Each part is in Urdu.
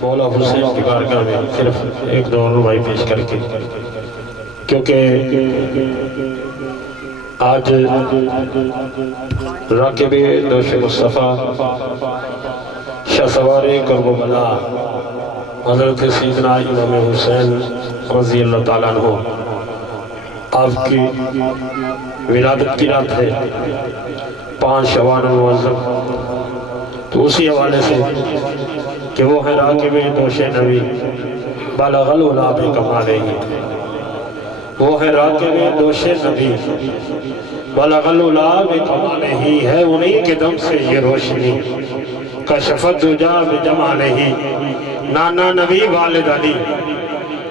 مولا حسین کی بارگاہ میں صرف ایک دو ربائی پیش کر کے، کیونکہ آج راکب دوش مصطفیٰ شاہ سوار کرب و بلا حضرت سیدنا امام حسین رضی اللہ تعالیٰ عنہ آپ کی ولادت کی رات ہے 5 شوال المعظم۔ تو اسی حوالے سے کہ وہ ہے راکب دوش نبی بلغ العلا بکمالہ، وہ ہے راکب دوش نبی بلغ العلا بکمالہ، ہے انہی کے دم سے یہ روشنی کشفت دجا بجمالہ۔ نانا نبی والد علی،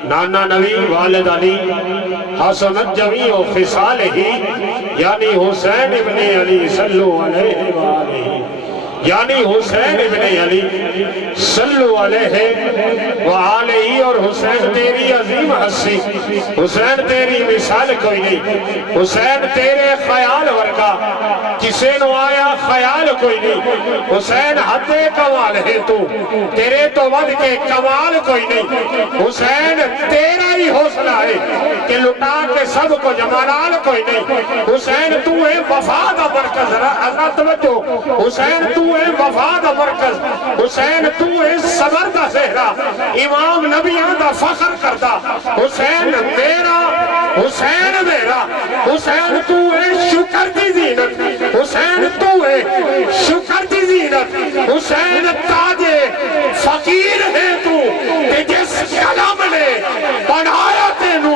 نانا نبی والد علی حسنت جمیع خصالہ، یعنی حسین ابن علی صلو علیہ وآلہ، یعنی حسین ابن علی صلو علیہ وآلہ۔ اور حسین تیری عظیم ہستی، حسین تیری مثال کوئی نہیں، حسین تیرے خیال ورگا کسے نو آیا خیال کوئی نہیں، حسین حد کمال ہے تو تیرے تو ود کے کمال کوئی نہیں، حسین تیرا ہی حوصلہ ہے کہ لٹا کے سب کو جمالال کوئی نہیں، حسین تو ہے وفا دا مرکز، حضرت توجہ، حسین تو ہے وفا دا مرکز، حسین تو ہے صبر دا زہرا، امام نبیان دا فخر کردا، حسین میرا، حسین میرا، حسین تو ہے شکر دی زینت، حسین تو ہے شکر دی زینت، حسین تاج فقیر ہے تو کہ جس کلم نے بنایا تینو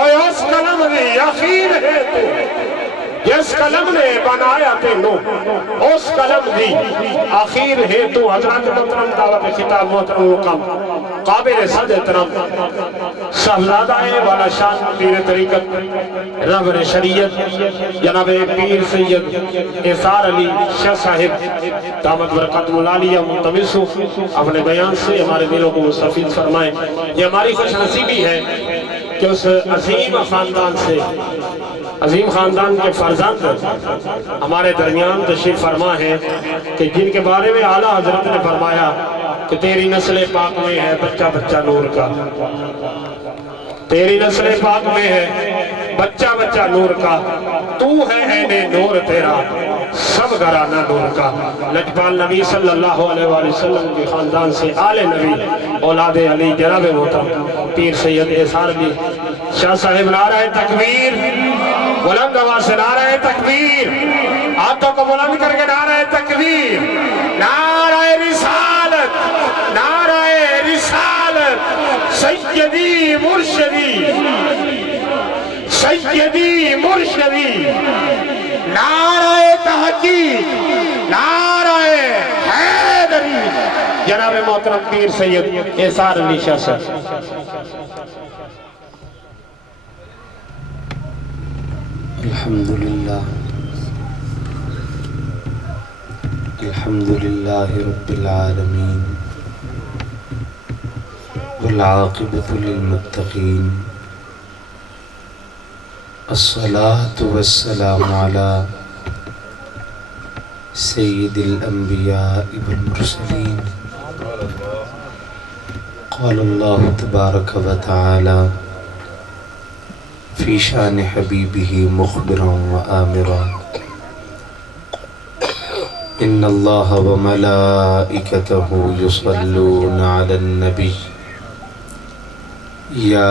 اور اس کلم نے یقین ہے تو، جس کلم نے بنایا تینو اس کلم دی آخیر ہے تو۔ حضرات محترم دعوت خطاب محترم مقام قابل صد احترام صاحبزادہ والا شان پیر طریقت رہبر شریعت جناب پیر سید اظہار علی شاہ صاحب دامت برکات ملالیہ ملتمس ہو، اپنے بیان سے ہمارے دلوں کو مستفید فرمائے۔ یہ ہماری خوش نصیبی ہے کہ اس عظیم خاندان سے، عظیم خاندان کے فرزند ہمارے درمیان تشریف فرما ہے کہ جن کے بارے میں اعلیٰ حضرت نے فرمایا کہ تیری نسل پاک میں ہے بچہ بچہ نور کا، تیری نسل پاک میں ہے بچہ بچہ نور کا، تو ہے عین نور تیرا سب گھرانہ نور کا۔ لجپال نبی صلی اللہ علیہ وآلہ وسلم کے خاندان سے آل نبی اولاد علی جناب محترم پیر سید اظہار علی شاہ صاحب نعرہ تکبیر، بلند آواز سے نعرہ تکبیر، ہاتھوں کو بلند کر کے نعرہ تکبیر، نعرہ رسالت، نعرہ رسالت، سیدی مرشدی، سیدی مرشدی، نعرہ تحقیق، نعرہ حیدری، جناب محترم پیر سید اظہار علی شاہ صاحب۔ الحمدللہ، الحمدللہ رب العالمین، والعاقبۃ للمتقین، الصلاة والسلام علی سید الانبیاء والمرسلین۔ قال اللہ تبارک و تعالی فی شان حبیبہ مخبرا و آمرا، ان اللہ و ملائکتہ یصلون علی النبی یا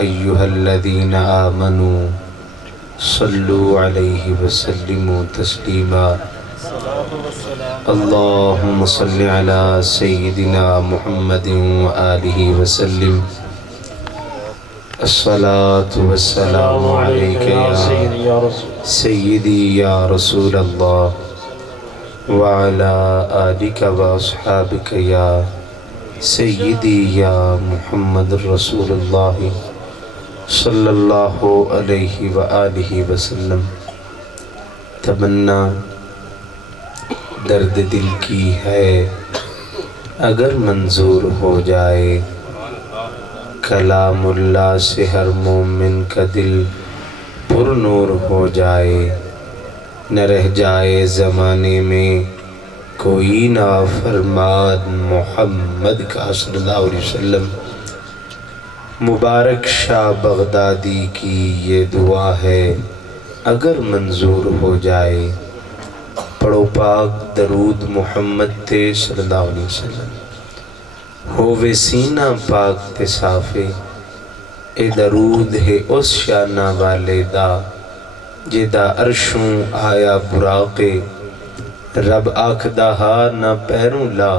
ایہا الذین آمنوا صلوا علیہ وسلموا تسلیما۔ اللہم صل علی سیدنا محمد و آلہ وسلم۔ الصلاة والسلام علیکہ یا سیدی یا رسول اللہ، وعلا آلک و اصحابک یا سیدی یا محمد رسول اللہ صلی اللہ علیہ وآلہ وسلم۔ تمنا درد دل کی ہے اگر منظور ہو جائے، کلام اللہ سے ہر مومن کا دل پر نور ہو جائے، نہ رہ جائے زمانے میں کوئی نافرمان محمد کا صلی اللہ علیہ وسلم۔ مبارک شاہ بغدادی کی یہ دعا ہے اگر منظور ہو جائے، پڑھو پاک درود محمد تے صلی اللہ علیہ وسلم۔ ہووے سینہ پاک تے صافے، اے درود ہے اس شانہ والے دا، جدا عرشوں آیا براقے، رب آکھدا ہا نہ پیروں لا،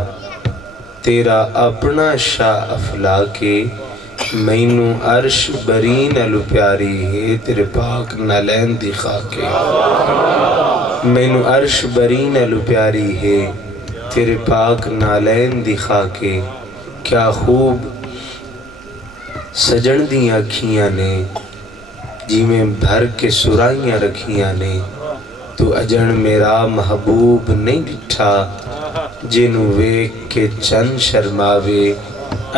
تیرا اپنا شاہ افلاکے، مینوں عرش بری نالو پیاری ہے، تیرے پاک نالین دی خاکے۔ مینوں عرش بری نالو پیاری ہے، تیرے پاک نالین دی خاکے۔ کیا خوب سجن دیاں کھیاں نے، جی میں بھر کے سرائیاں رکھیاں نے، تو اجن میرا محبوب نہیں ڈٹھا، جنوں ویکھ کے چند شرماوے،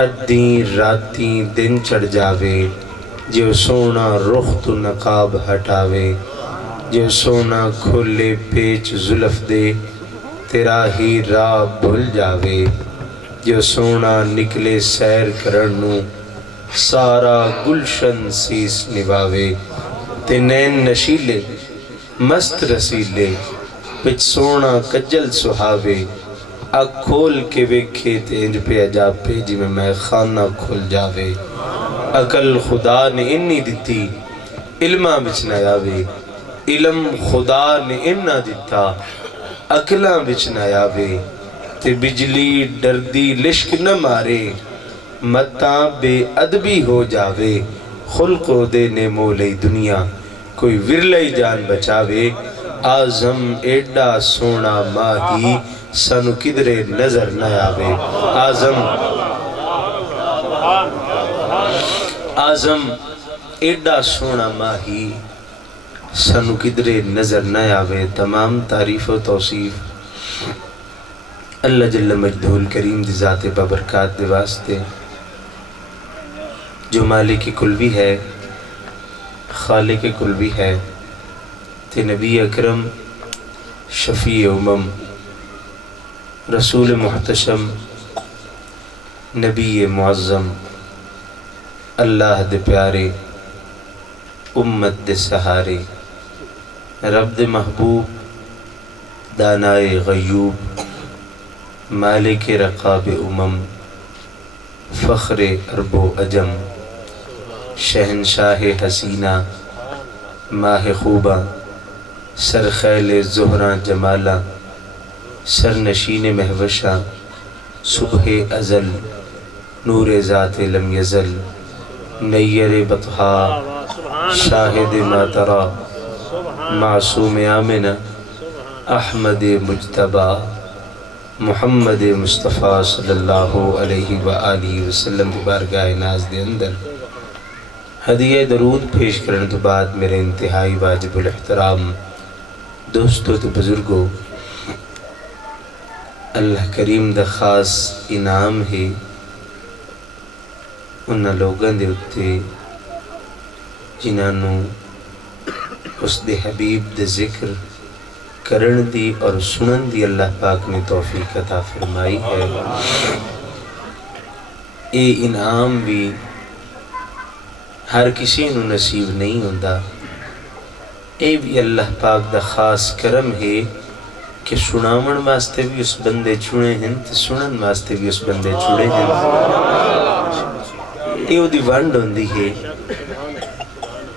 ادھیں راتیں دن چڑھ جاوے، جو سونا رخ تو نقاب ہٹاوے، جو سونا کھولے پیچ زلف دے، تیرا ہی راہ بھول جاوے، جو سونا نکلے سیر کرنوں، سارا گلشن سیس نباوے، تے نین نشیلے مست رسیلے، پچ سونا کجل سہاوے، اکھ کھول کے ویکھے تے انج پہ عجاب پہ جی میں خانہ کھل جاوے۔ عقل خدا نے انی دتی، علمہ بچ نہ آوے، علم خدا نے انہ دتا، عقلاں بچ نہ آوے، تے بجلی ڈردی لشک نہ مارے، متاں بے ادبی ہو جاوے، خلق دے نے مولئی دنیا، کوئی ورلئی جان بچاوے، آزم ایڈا سونا ماہی، سانو کدرے نظر نہ آوے۔ آزم ایڈا سونا ماہی، سانو کدرے نظر نہ آوے۔ تمام تعریف و توصیف اللہ جل مجدہ الکریم دی ذات بابرکات دے واسطے، جو مالک کل بھی ہے، خالق کل بھی ہے، تے نبی اکرم شفیع امم، رسول محتشم، نبی معظم، اللہ دے پیارے، امت دے سہارے، رب دے محبوب، دانائے غیوب، مالک رقاب امم، فخر عرب و عجم، شہنشاہ حسینہ، ماہ خوبہ، سرخیل زہراں جمالہ، سرنشین مہوشہ، صبح ازل، نور ذات لم یزل، نیر بطحا، شاہد ماترا، معصوم آمنہ، احمد مجتبہ، محمد مصطفیٰ صلی اللہ علیہ وآلہ وسلم دی بارگاہ ناز دے اندر ہدیہ درود پیش کرنے تو بعد میرے انتہائی واجب الاحترام دوستو تے بزرگو، اللہ کریم دا خاص انعام ہے انہاں لوگاں دے اتے جنہاں اس دے حبیب دے ذکر کرن دی اور سنن دی اللہ پاک نے توفیق عطا فرمائی ہے۔ اے انعام بھی ہر کسی نو نصیب نہیں ہوندا، اے بھی اللہ پاک دا خاص کرم ہے کہ سناون واسطے بھی اس بندے چنے ہیں تے سنن واسطے بھی اس بندے چنے ہیں۔ اے او دی وانڈ ہوندی ہے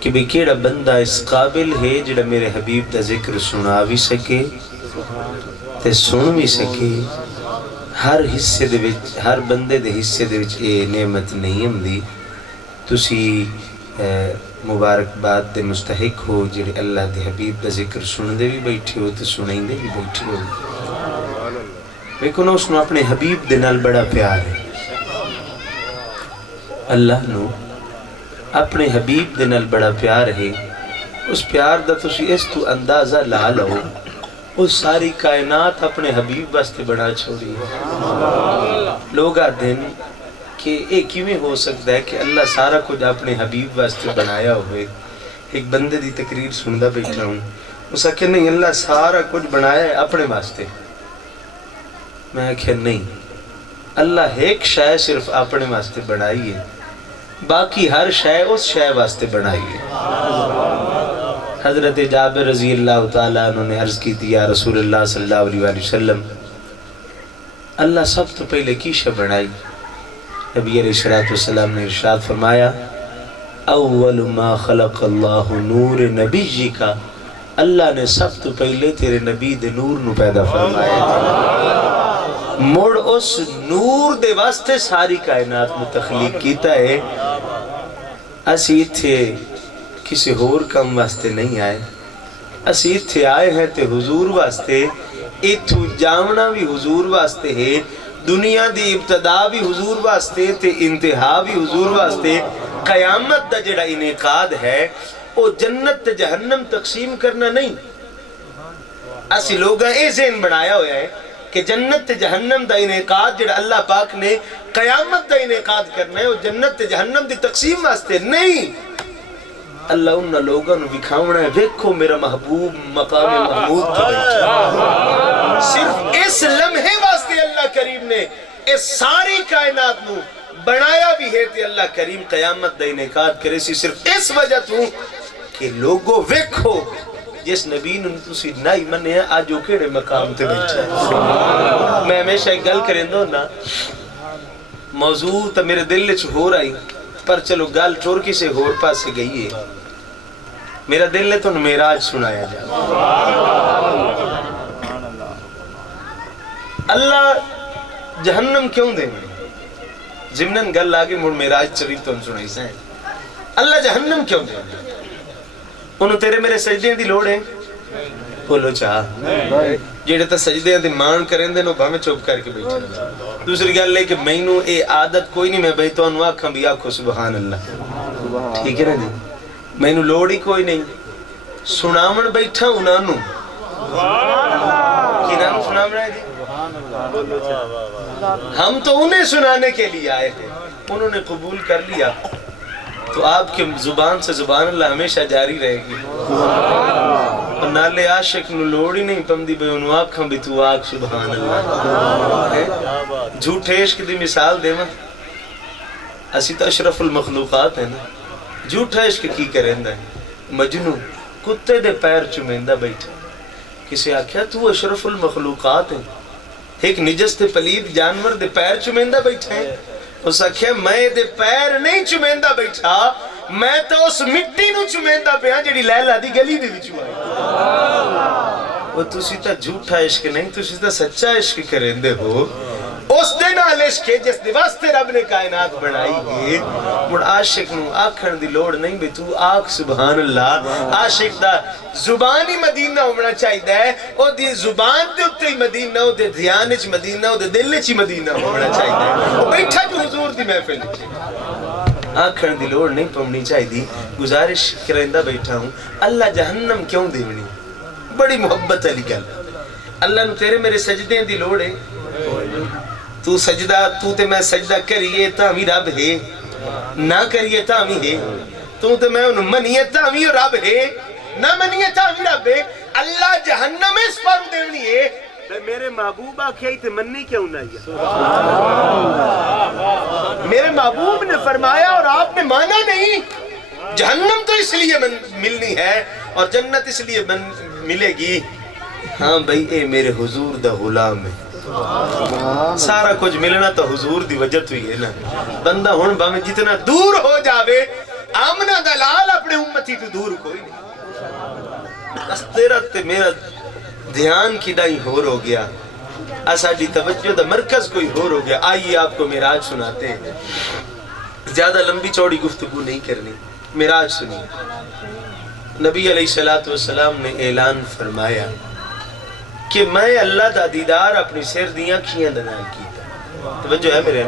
کہ بھئی کیڑا بندہ اس قابل ہے جڑا میرے حبیب دا ذکر سنا بھی سکے تے سن بھی سکے۔ ہر حصے دے وچ، ہر بندے دے حصے دے وچ اے نعمت نہیں ہوندی۔ تسی مبارکباد دے مستحق ہو جڑے اللہ دے حبیب دا ذکر سن دے بھی بیٹھے ہو تے سنائیں دے بھی بیٹھے ہو۔ لیکن اس نو اپنے حبیب دے نال بڑا پیار ہے، اللہ نو اپنے حبیب دے نال بڑا پیار ہے۔ اس پیار دا تسی اس تو اندازہ لا لو، اس ساری کائنات اپنے حبیب واسطے بڑا چھوڑی ہے۔ لوگ آتے ہیں کہ ایک ہی میں ہو سکتا ہے کہ اللہ سارا کچھ اپنے حبیب واسطے بنایا ہوئے۔ ایک بندے دی تقریر سندا بیٹھا ہوں، اس کہ نہیں، اللہ سارا کچھ بنایا ہے اپنے واسطے۔ میں کہ نہیں، اللہ ایک شے صرف اپنے واسطے بنائی ہے، باقی ہر شے اس شے واسطے بنائی ہے۔ حضرت جابر رضی اللہ تعالیٰ عنہ نے عرض کی تھی یا رسول اللہ صلی اللہ علیہ وآلہ وسلم، اللہ سب تو پہلے کی شے بنائی؟ نبی علیہ السلام نے ارشاد فرمایا اول ما خلق اللہ نور نبی کا، اللہ نے سب تو پہلے تیرے نبی دے نور نو پیدا فرمایا تھا، مڑ اس نور دے واسطے ساری کائنات میں تخلیق کیتا ہے۔ اسی تھے کسی اور کم واسطے نہیں آئے، اسی تھے آئے ہیں تے حضور واسطے، اتھو جامنا بھی حضور واسطے ہے، دنیا دی ابتدا بھی حضور واسطے تے انتہا بھی حضور واسطے۔ قیامت دا جڑا انعقاد ہے وہ جنت تے جہنم تقسیم کرنا نہیں، اسی لوگاں اے ذہن بنایا ہوا ہے کہ جنت تے جہنم دا انعقاد جڑا اللہ پاک نے قیامت دا انعقاد کرنا ہے وہ جنت تے جہنم دی تقسیم واسطے نہیں، اللہ انہاں لوگاں نو دکھاونا ہے دیکھو میرا محبوب مقام محمود تے بیٹھا۔ صرف اس لمحے واسطے اللہ کریم نے اس ساری کائنات نو بنایا بھی ہے تے اللہ کریم قیامت دا انعقاد کرے سی صرف اس وجہ تو کہ لوگوں ویکھو جس نبی نے تسی نہیں منیا آج وہ کیڑے مقام تے بیٹھا ہے۔ میں ہمیشہ ایک گل کریں دو نا، موضوع تا میرے دل وچ ہو رہی پر چلو گل ٹورکی سے ہور پاسے گئی ہے، میرا دل نے تو معراج سنایا جا۔ اللہ جہنم کیوں دے میں ضمناً گل آگے مڑ معراج شریف تو سنائی سائیں، اللہ جہنم کیوں دے میں انہوں تیرے میرے سجدے دی لوڑ ہے؟ بولو چاہ جیڑے تا سجدے دی مان کریں دے نو بھامیں چوپ کر کے بیٹھے۔ دوسری گل لے کہ میں نو اے عادت کوئی نہیں، میں بیتو انو آکھاں بھی آکھو سبحان اللہ، ٹھیک ہے نا جی، میں نو لوڑ ہی کوئی نہیں، سنامن بیٹھا انہاں نو کی نام سنامن ہے جی، ہم تو انہیں سنانے کے لیے آئے تھے، انہوں نے قبول کر لیا تو آپ کے زبان سے زبان اللہ ہمیشہ جاری رہے گی۔ اور نالے عاشق نو لوڑ ہی نہیں پمدی بے انہوں آکھاں بھی تو آکھ سبحان اللہ۔ جھوٹے عشق دی مثال دے ماں، اسی تو اشرف المخلوقات ہیں نا، جھوٹا عشق کی کریں دا ہے، مجنو کتے دے پیر چمیندہ بیٹھا، کسے آکھیا تو اشرف المخلوقات ہیں، ایک نجس تے پلید جانور دے پیر چمیندہ بیٹھا ہے، اس آکھیا میں دے پیر نہیں چمیندہ بیٹھا، میں تو اس مٹی نو چمیندہ پہ ہاں جڑی لیلہ دی گلی دے وچوں آئی۔ وہ تسی تا جھوٹا عشق نہیں، تسی تا سچا عشق کریں دے ہو، اس دن عشق ہے جس دے واسطے رب نے کائنات بنائی ہے۔ مڑ عاشق نو آکھن دی لوڑ نہیں بھی تو آکھ سبحان اللہ، عاشق دا زبانی مدینہ ہونا چاہیے ہے، او دی زبان دے اتے ہی مدینہ ہو، دے دھیان اچ مدینہ ہو، دے دل اچ مدینہ ہونا چاہیے ہے، وہ بیٹھا جو حضور دی محفل آکھن دی لوڑ نہیں پمنی چاہیے دی۔ گزارش کرندہ بیٹھا ہوں اللہ جہنم کیوں دیونی، بڑی محبت علی گل، اللہ نو تیرے میرے سجدے دی لوڑ ہے، تو سجدہ تو تے میں سجدہ کریے تا ہمیں رب ہے، نہ کریے تا ہمیں ہے، تو تے میں انہوں منیے تا ہمیں رب ہے، نہ منیے تا ہمیں رب ہے۔ اللہ جہنم اس پر دیونی ہے، میرے محبوب آکھے تے منی کیوں نہیں ہے؟ میرے محبوب نے فرمایا اور آپ نے مانا نہیں، جہنم تو اس لیے ملنی ہے اور جنت اس لیے ملے گی، ہاں بھئی اے میرے حضور دا غلام ہے، سارا کچھ ملنا تو حضور دی وجہ تو ہی ہے نا۔ بندہ ہون باہمیں جتنا دور ہو جاوے، آمنہ دلال اپنے امتی تو دور کوئی نہیں، اس تیرا تے میرا دھیان کی دائی ہور ہو گیا، اساڑی توجہ دا مرکز کوئی ہور ہو گیا۔ آئیے آپ کو معراج سناتے ہیں، زیادہ لمبی چوڑی گفتگو نہیں کرنی، معراج سنی۔ نبی علیہ السلام نے اعلان فرمایا کہ میں اللہ دا دیدار اپنی سر دیاں کھیاں دنال کیتا، توجہ ہے میرے،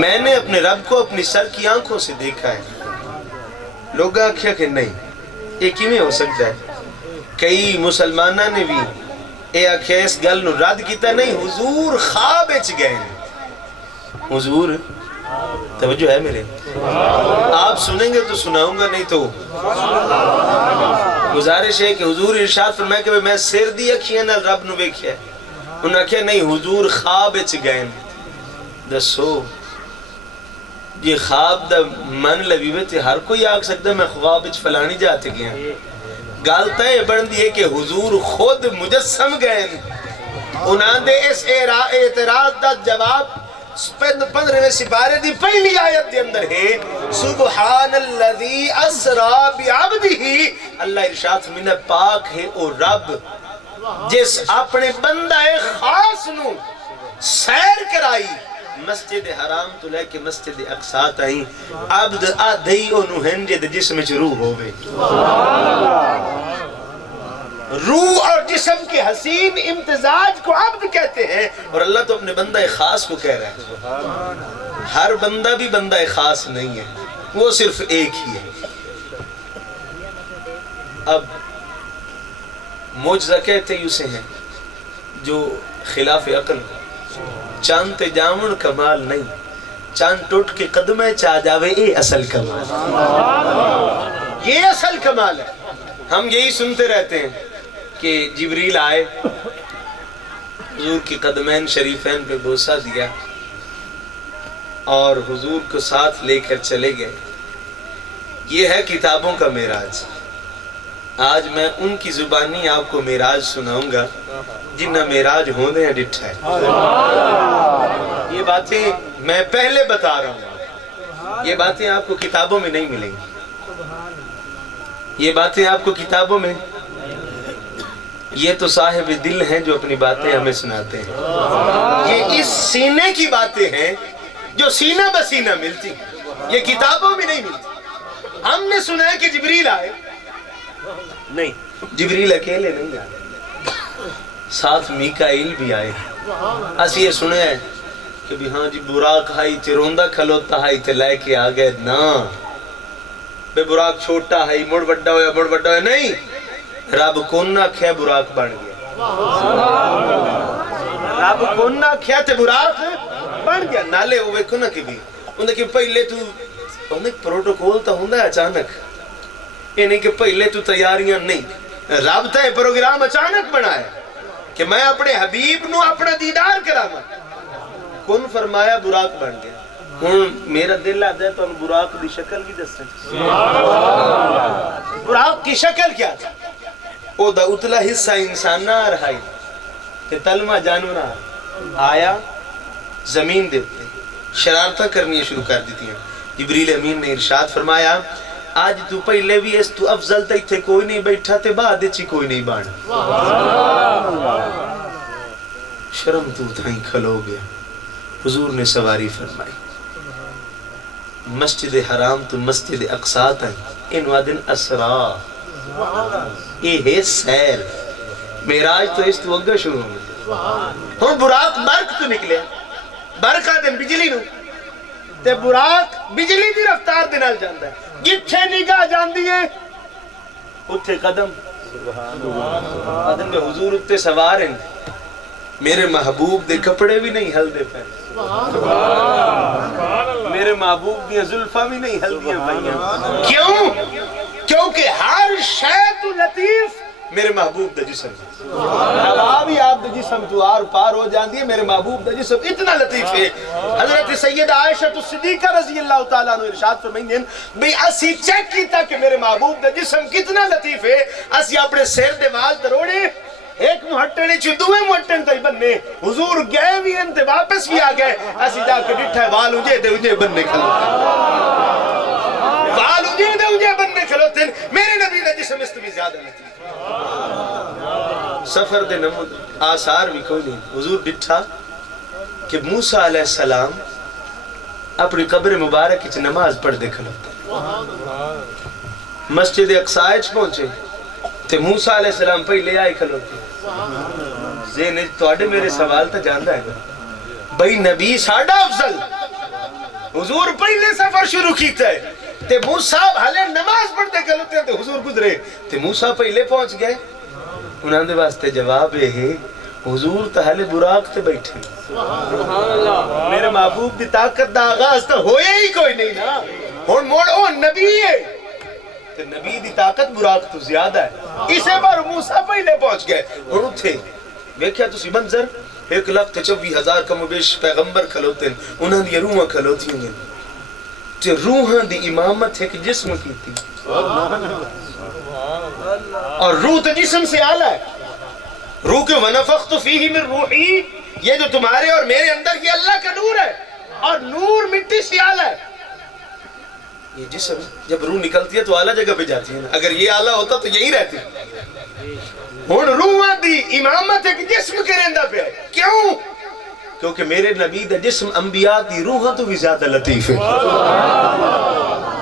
میں نے اپنے رب کو اپنی سر کی آنکھوں سے دیکھا ہے۔ لوگ آکھیا کہ نہیں یہ کیویں ہو سکتا ہے، کئی مسلمانہ نے بھی اے آکھیا اس گل نو رد کیتا، نہیں حضور خواب اچ گئے، حضور توجہ ہے میرے، آپ سنیں گے تو سناؤں گا، نہیں تو گزارش ہے کہ حضور ارشاد فرمائے کہ میں سر دی اکھیاں نال رب نو ویکھیا ہے، انہوں نے کہا نہیں حضور خواب اچ گئے دسو یہ خواب دا من لگی ہوئے تھے ہر کوئی آگ سکتا میں خواب اچ فلانی جاتے گیا گالتا ہے بڑھن ہے کہ حضور خود مجسم گئے انہاں دے اس اعتراض دا جواب 15ویں سپارے دی پہلی آیت دے اندر ہے سبحان الذی اسرا بعبدہ اللہ ارشاد فرماتا ہے پاک ہے او رب جس اپنے بندہ خاص نو سیر کرائی مسجد حرام تو لے کے مسجد اقصی تائیں عبد آدھئی انہوں ہنجے دے جسم چ روح ہوئے روح اور جسم کے حسین امتزاج کو عبد کہتے ہیں اور اللہ تو اپنے بندہ خاص کو کہہ رہا ہے ہر بندہ بھی بندہ خاص نہیں ہے وہ صرف ایک ہی ہے اب معجزہ کہتے ہی اسے ہیں جو خلاف عقل چاند تے جامن کمال نہیں چاند ٹوٹ کے قدمیں چاہ جاوے اے اصل کمال یہ اصل کمال ہے ہم یہی سنتے رہتے ہیں کہ جبریل آئے حضور کی قدمین شریفین پہ بوسہ دیا اور حضور کو ساتھ لے کر چلے گئے یہ ہے کتابوں کا معراج آج میں ان کی زبانی آپ کو معراج سناؤں گا جنہ معراج ہونے ہیں ڈٹھا ہے یہ باتیں میں پہلے بتا رہا ہوں یہ باتیں آپ کو کتابوں میں نہیں ملیں گی یہ باتیں آپ کو کتابوں میں یہ تو صاحب دل ہیں جو اپنی باتیں ہمیں سناتے ہیں یہ اس سینے کی باتیں ہیں جو سینہ بسینہ ملتی ہیں یہ کتابوں میں نہیں ملتی ہم نے سنا ہے کہ جبریل آئے نہیں جبریل اکیلے نہیں آئے ساتھ میکائیل بھی آئے اس یہ سنے ہیں کہ بھی ہاں جی براق ہائی تے روندہ کھلوتا ہائی تے لے کے آگئے نا بے براق چھوٹا ہائی مڑ بڑا ہویا نہیں رب کون نہ کھیا براق بن گیا رب کون نہ کھیا تے براق بن گیا نالے ہوئے کنا کی بھی انہیں کہ پہلے تو انہیں پروٹوکول تا ہوں دا اچانک انہیں کہ پہلے تو تیاریاں نہیں رب تا پروگرام اچانک بنایا کہ میں اپنے حبیب نو اپنا دیدار کراما کون فرمایا براق بن گیا ہوں میرا دل آدھا ہے تو ان براق دی شکل کی دس سکتے براق کی شکل کیا تھا او دا اتلا حصہ انسان نہ رہائی تے تلمہ جانورا آیا زمین دیتے شرارتہ کرنی شروع کر دیتی ہیں جبریل امین نے ارشاد فرمایا آج تو پہلے بھی اس تو افضل تک تھے کوئی نہیں بیٹھا تے بعد چی کوئی نہیں بانا شرم تو تھائیں کھلو گیا حضور نے سواری فرمائی مسجد حرام تو مسجد اقصی تائیں ان وادن اسرا یہ ہے سیر معراج تو اس تو اگا شروع ہوگا ہوں براق برق تو نکلے برق آدھن بجلی نو تے براق بجلی دی رفتار دنال جاندہ ہے جتھے نگاہ جاندی ہے اتھے قدم آدھن میں حضور اتھے سوار ہیں میرے محبوب دے کپڑے بھی نہیں ہل دے پہ میرے محبوب دی زلفہ بھی نہیں ہل دیا پہ کیوں؟ کیونکہ ہر شے تو لطیف میرے محبوب دا جسم ہوا بھی آپ دا جسم تو آر پار ہو جاندی ہے میرے محبوب دا جسم اتنا لطیف ہے حضرت سید عائشہ صدیقہ رضی اللہ تعالیٰ عنہ ارشاد فرمائیں بھئی اسی چیک کیتا کہ میرے محبوب دا جسم کتنا لطیف ہے اسی اپنے سیر دے وال دروڑے ایک محٹنے چھو دوئے محٹن تائی بننے حضور گئے بھی انتے واپس بھی آگئے اسی جا کے ڈٹھا ہے وال اجے دے اجے بننے کھلوتے وال اجے دے اجے بننے کھلوتے میرے نبی دا جسم اس بھی زیادہ لطیف سفر دے نمود آثار بھی کوئی نہیں حضور ڈٹھا کہ موسیٰ علیہ السلام اپنی قبر مبارک کی نماز پڑھ دے کھلوتے مسجد اقصائچ پہنچے تے موسیٰ علیہ السلام پہلے آئے کھلوتے زینج تو آڈے میرے سوال تا جاندہ ہے بھئی نبی ساڑھا افضل حضور پہلے سفر شروع کیتا ہے تے موسیٰ حالے نماز پڑھ دے کھلوتے ہیں تے حضور گزرے تے موسیٰ پہلے پہنچ گئے انہاں دے واسطے جواب ہے حضور تا حالے براق تے بیٹھے میرے محبوب دی طاقت دا آغاز تا ہوئے ہی کوئی نہیں نا ہون موڑ او نبی ہے تے نبی دی طاقت براق تو زیادہ ہے اسے بار موسیٰ پہلے پہنچ گئے اور اتھے ویکھیا تو سی منظر 1,24,000 کم و بیش پیغمبر کھلوتے ہیں، انہاں دی روحاں کھلوتی ہیں تے روحاں دی امامت ایک جسم کی تھی، اور روح تو جسم سے اعلیٰ ہے. روح کے وَنَفَخْتُ فِيهِ مِن روحی، یہ جو تمہارے اور میرے اندر یہ اللہ کا نور ہے، اور نور مٹی سے اعلیٰ ہے. یہ جسم جب روح نکلتی ہے تو اعلیٰ جگہ پہ جاتی ہے نا، اگر یہ اعلیٰ ہوتا تو یہی رہتی. ہن روحاں دی امامت ایک جسم کے رہندہ پہ ہے. کیوں؟ کیونکہ میرے نبی دا جسم انبیاء دی روحاں تو بھی زیادہ لطیف ہے.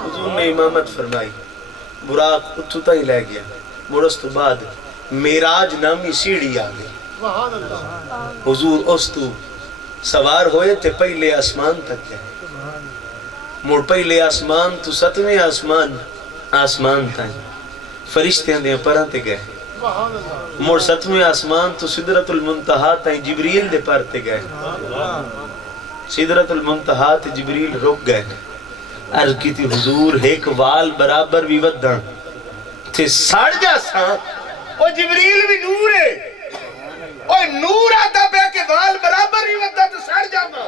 حضور نے امامت فرمائی، براق اتھتا ہی لے گیا. مڑس تو بعد میراج نامی سیڑھی آ گئی. حضور اس تو سوار ہوئے تے پہلے آسمان تک گئے. مڑ پہلے آسمان تو 7ویں آسمان تائیں فرشتیاں دے پراں تے گئے. مڑ 7ویں آسمان تو سدرۃ المنتہا تائیں جبریل دے پر تے گئے. سدرۃ المنتہا تے جبریل رک گئے. عرض کی تھی حضور ایک وال برابر بھی ودھن تے سڑ جا ساں، او جبریل بھی نور ہے، او نور آتا پہ کہ وال برابر ہی ودھا تے سڑ جانا.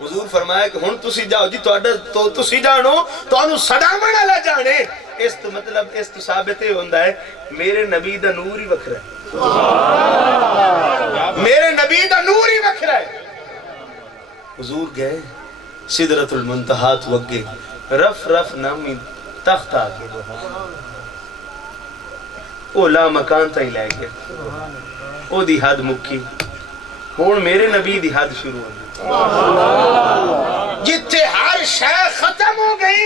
حضور فرمایا کہ ہن تسی جاؤ جی تو تسی جانو تو انہوں صدامن اللہ جانے. اس تو مطلب اس تو ثابت ہوندہ ہے میرے نبی دا نور ہی وکھرا ہے. میرے نبی دا نور ہی وکھرا ہے. حضور گئے سدرۃ المنتہا تو اگے رف رف نامی تخت آگے او لا مکان تائی لے گیا. او دی حد مکی، ہون میرے نبی دی حد شروع ہوگی. جتے ہر شے ختم ہو گئی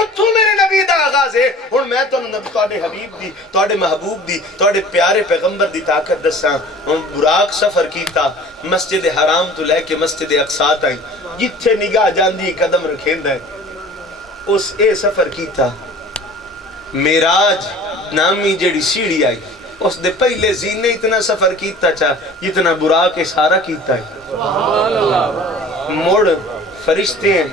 اتھو میرے نبی دا آغاز ہے. ہون میں تو نبی توڑے حبیب دی، توڑے محبوب دی، توڑے پیارے پیغمبر دی طاقت دساں. ہون براق سفر کیتا مسجد حرام تو لے کے مسجد اقصا تائیں، جتھے نگاہ جاندی قدم رکھیندہ ہے اس اے سفر کیتا. میراج نامی جڑی سیڑھی آئی اس دے پہلے زینے اتنا سفر کیتا چاہ جتنا براق سارا کیتا ہے. موڑ فرشتے ہیں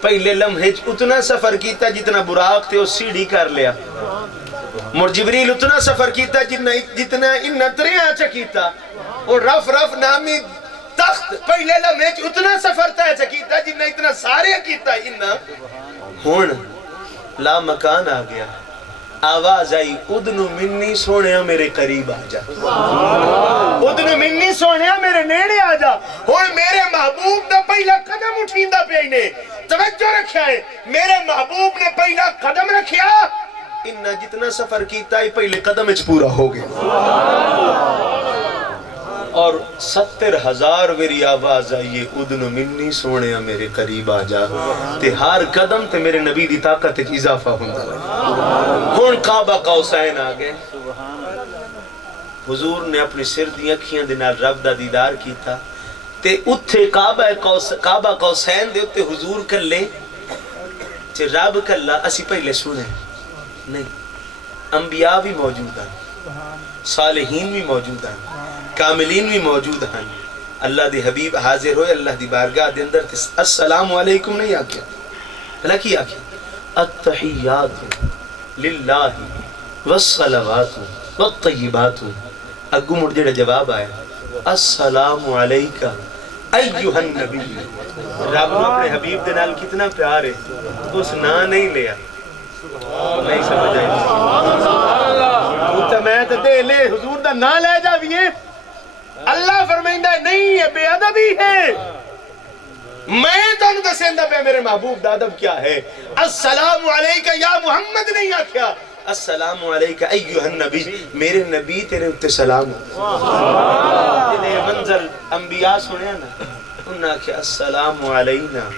پہلے لمحے اتنا سفر کیتا جتنا براق تھے اس سیڑھی کر لیا. موڑ جبریل اتنا سفر کیتا جتنا ان نترے آچا کیتا. اور رف رف نامی تخت پہلے لمحے اتنا سفر تھا کیتا جتنا اتنا سارے کیتا. انہا ہون لا مکان آ گیا. آواز آئی ادنو منی سونیا میرے قریب آ جا. ادنو منی سونیا میرے نیڑے آ جا. اور میرے محبوب نے پہلا قدم اٹھیندہ پہ انہیں توجہ رکھیا ہے. میرے محبوب نے پہلا قدم رکھیا انہا جتنا سفر کیتا ہے پہلے قدم اچ پورا ہو گیا. اور 70,000 ویری آواز آئیے ادنو منی سونیا میرے قریب آ جا. تے ہر قدم تے میرے نبی دی طاقت اچ اضافہ ہوندہ ہے. ہون کعبہ قوسین آگئے. حضور نے اپنی سر دی اکھیاں دے نال رب دا دیدار کیتا تے اتھے کعبہ قوسین دے اتھے حضور کلے تے رب کلا اسی پہلے سنے نہیں. انبیاء بھی موجود ہیں، صالحین بھی موجود ہیں، کاملین بھی موجود ہیں. اللہ دی حبیب حاضر ہوئے اللہ دی بارگاہ دے اندر السلام علیکم نہیں آکیا. اللہ کی آکیا التحیات للہ والصلوات والطیبات. اگو مڑ جڑا جواب آیا السلام علیکہ ایوہ النبی. رب نے اپنے حبیب دے نال کتنا پیار ہے، اس نا نہیں لیا. نہیں سمجھ آئی میں تو دے لے حضور دا نا لے جا بھی ہے. اللہ فرمائندہ نہیں ہے بے ادبی ہے. میں تو انہوں دسیندہ پہ میرے محبوب دا ادب کیا ہے. السلام علیکہ یا محمد نہیں آکھیا السلام علیکہ ایوہ النبی. میرے نبی تیرے اتنے سلام ہو. جنہیں منظر انبیاء سنے نا انہوں نے آکھیا السلام علینا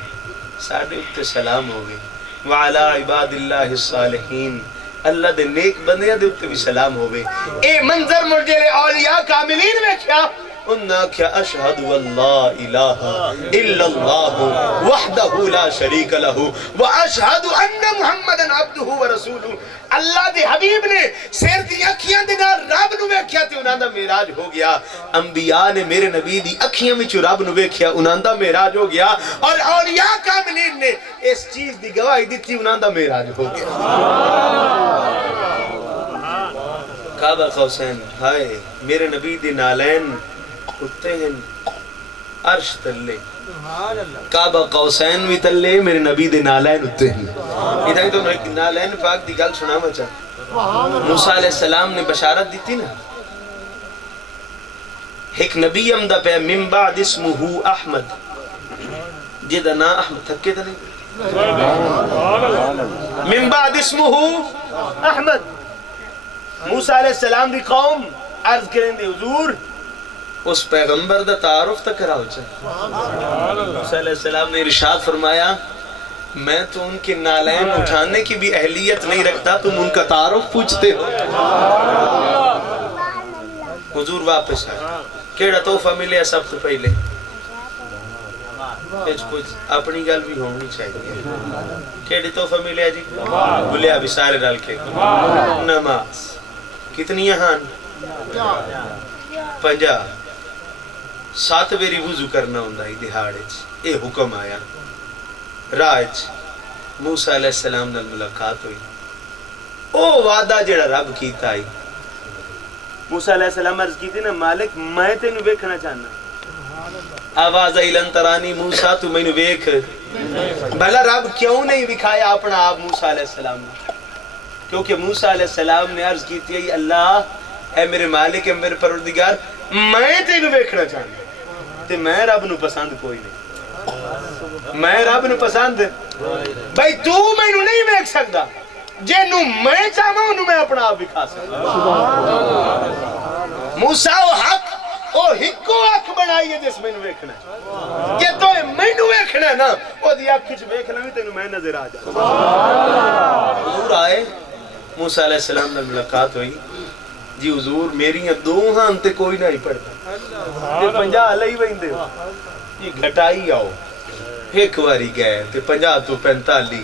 ساڑھے اتنے سلام ہو گئے. وعلا عباد اللہ الصالحین اللہ دے نیک بندیاں دے اتنے بھی سلام ہوئے. اے منظر مرجلے اولیاء کاملین میں کیا انہا کیا اشہد واللہ الہ الا اللہ وحدہ لا شریک لہو واشہد ان محمدن عبدہ ورسولہ. اللہ دے حبیب نے سیر دی اکھیاں دے نال رب نو ویکھیا تے انہاں دا معراج ہو گیا. انبیاء نے میرے نبی دی اکھیاں وچ رب نو ویکھیا انہاں دا معراج ہو گیا. اور اولیاء کاملین نے اس چیز دی گواہی دتی انہاں دا معراج ہو گیا. کعبہ قوسین ہائے میرے نبی دی نالین کتے ہیں عرش تلے کعبہ قوسین بھی تلے میرے نبی دے نالین اتے ہیں ادھائی تو نالین پاک دی گل سنا مچا موسیٰ علیہ السلام نے بشارت دیتی نا ایک نبی امدہ پہ من بعد اسمہ احمد جیدہ نا احمد تھکے تھا نہیں من بعد اسمہ احمد موسیٰ علیہ السلام دی قوم عرض کریں دے حضور اس پیغمبر دا تعارف تک کراؤ چاہے موسیٰ علیہ السلام نے ارشاد فرمایا میں تو ان کے نالین اٹھانے کی بھی اہلیت نہیں رکھتا تم ان کا تعارف پوچھتے ہو حضور واپس آئے کیڑا تحفہ ملے سب سے پہلے کچھ اپنی گل بھی ہونی چاہیے کیڑی تحفہ ملے جی بولے ابھی سارے ڈال کے نماز کتنی یہاں 50 7 ویری وضو کرنا ہوندا ہی دہاڑے اے حکم آیا راج موسیٰ علیہ السلام نال ملاقات ہوئی او وعدہ جڑا رب کیتا ہی موسیٰ علیہ السلام عرض کی تھی نا مالک میں تینوں ویکھنا چاہنا آواز آئی لن ترانی موسیٰ تو میں نے ویکھ بھلا رب کیوں نہیں دکھایا اپنا آپ موسیٰ علیہ السلام نے کیونکہ موسیٰ علیہ السلام نے عرض کی تھی اللہ اے میرے مالک اے میرے پروردگار میں تینوں ویکھنا چاہنا تے میں رب نو پسند کوئی نہیں میں رب نو پسند بھائی تو میں نو نہیں ویکھ سکتا جنو میں چاہوں انہوں میں اپنا آپ دکھا سکتا موسیٰ و حق او ہکو اکھ بنائی ہے جس میں نو ویکھنا ہے کہ تو میں نو ویکھنا ہے نا او دی اکھ چھ ویکھنا بھی تینوں میں نظر آ جاتا حضور آئے موسیٰ علیہ السلام نے ملاقات ہوئی جی حضور میری دو ہاں تے کوئی نہیں پڑھتا تے 50 لئی ویندے یہ گھٹائی آؤ ایک واری گئے تے 50 تو 45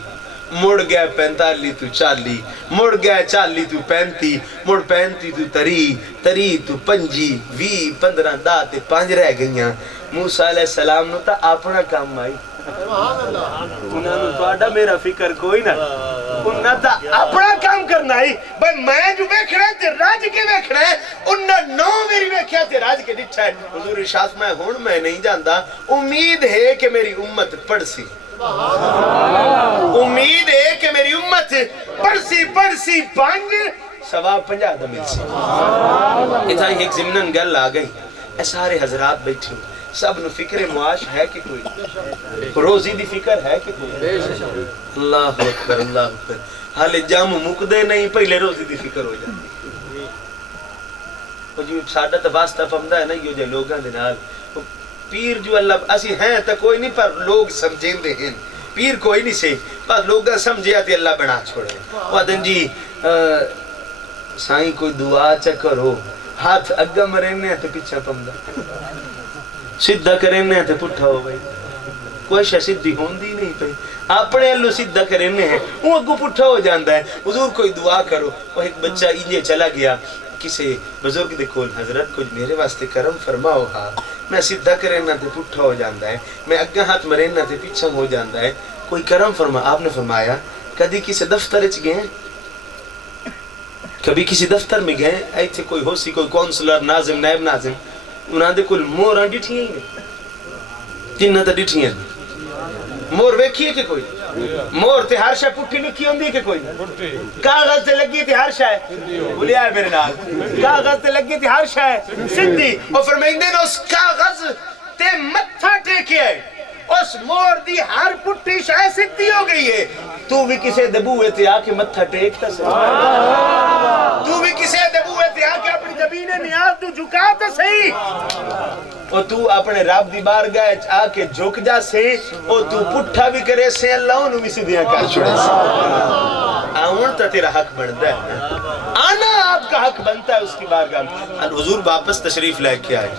مڑ گئے 45 تو 40 مڑ گئے 40 تو 35 مڑ 35 تو 30 تو 25 20 15 10 تے 5 رہ گئیاں موسیٰ علیہ السلام نو تا اپنا کام آئی انہاں نو تواڈا میرا فکر کوئی نہ انہاں تا اپنا کام کرنا ہی بھائی میں جو ویکھنا ہے تے راج کے ویکھنا ہے انہاں 9 میری ویکھیا تے راج کے ڈٹھا ہے حضور ارشاد میں ہن میں نہیں جاندا امید ہے کہ میری امت پڑھ سی امید ہے کہ میری امت پڑھ سی 5 ثواب 50 دا مل سی اتھا ایک ضمنن گل آ گئی اے سارے حضرات بیٹھے ہوں سب نو فکر معاش ہے کہ کوئی روزی دی فکر ہے کہ کوئی اللہ اکبر اللہ اکبر حال جام مکدے نہیں پہلے روزی دی فکر ہو جاتی جو ساڈا تا واسطہ پمدا ہے نا یہ جو لوگاں دے نال پیر جو اللہ اسی ہیں تا کوئی نہیں پر لوگ سمجھیں دے ہیں پیر کوئی نہیں سے بس لوگاں سمجھے آتے اللہ بنا چھوڑے وعدن جی سائیں کوئی دعا چکر ہو ہاتھ اگا مرنے ہیں تو پیچھا پمدا سدھا کرنے ہیں تو پٹھا ہو بھائی کوئی شہ سدھی ہوندی نہیں پہ اپنے اللہ سدھا کرنے ہیں وہ اگو پٹھا ہو جاندہ ہے حضور کوئی دعا کرو وہ ایک بچہ انجے چلا گیا کسے بزرگ دے کول حضرت کچھ میرے واسطے کرم فرماؤ ہاں میں سدھا کرنا تے پٹھا ہو جاندہ ہے میں اگا ہاتھ مرنا تے پیچھا ہو جاندہ ہے کوئی کرم فرما آپ نے فرمایا کدی کسی دفتر اچ گئے کبھی کسی دفتر میں گئے ایتھے کوئی ہو سی کوئی کونسلر ناظم نائب ناظم انہاں دے کل موراں ڈٹھیاں ہی جنہ تا ڈٹھیاں مور ویکھیے کہ کوئی مور تے ہر شے پٹھی لکھی ہوندی کہ کوئی کاغذ تے لگی تے ہر شے بولیا ہے میرے نال کاغذ تے لگی تے ہر شے سدھی اور فرمائندے نے اس کاغذ تے متھا ٹیکے اس مور دی ہر پٹھی شے سدھی ہو گئی ہے تو بھی کسے دبوئے تے آ کے متھا ٹیکتا سے تو بھی کسے دبوئے تے آ کے اپنی زمین نیاز تو جھکا تو صحیح اور تو اپنے رب دی بارگاہ آ کے جھک جا سے اور تو پٹھا بھی کرے سے اللہ انہوں بھی سیدھیاں کر چھوڑے سے آؤن تا تیرا حق بنتا ہے آنا آپ کا حق بنتا ہے اس کی بارگاہ حضور واپس تشریف لے کے آئے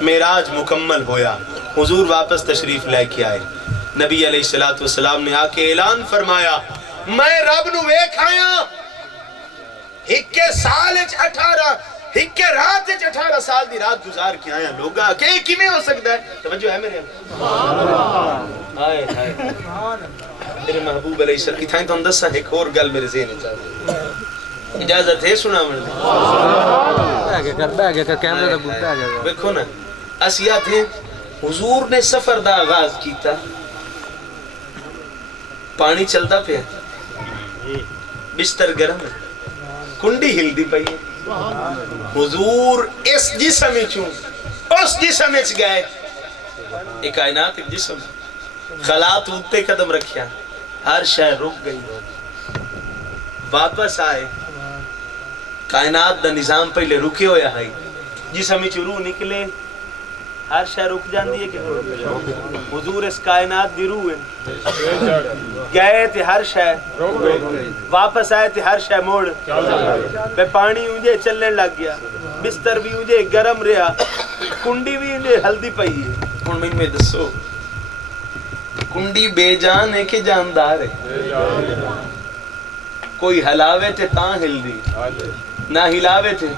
معراج مکمل ہویا حضور واپس تشریف لے کے آئے نبی علیہ السلام نے آ کے اعلان فرمایا میں رب نو ویکھ آیا ہکے سال 18 ہکے رات 18 سال دی رات گزار کے آیا لوگا کہ کیویں ہو سکتا ہے توجہ ہے میرے ہائے ہائے میرے محبوب علیہ السلام کی تھائیں تو اندسا ایک اور گل میرے ذہن چاہتے اجازت ہے سنا مرد کیمرہ دا بوتا آ گیا دیکھو نا اسیات ہیں حضور نے سفر دا آغاز کیتا، پانی چلتا پیا، بستر گرم ہے، کنڈی ہل دی پئی ہے، حضور اس جسم چوں اس جسم وچ گئے، ایک کائنات ایک جسم، خلا تو اتے قدم رکھیا، ہر شے رک گئی، واپس آئے، کائنات دا نظام پہلے رکے ہویا ہے، جسم وچ روح نکلے ہر شے رک جاندی ہے کہ حضور اس کائنات دی روح ہے، گئے تے ہر شے واپس آئے تے ہر شے موڑ پہ، پانی انجے چلنے لگ گیا، بستر بھی انجے گرم رہا، کنڈی بھی انجے ہلدی پئی ہے۔ ہن میں دسو کنڈی بے جان ہے کہ جاندار ہے؟ کوئی ہلاوے تے تاں ہل دی، نہ ہلاوے تھے۔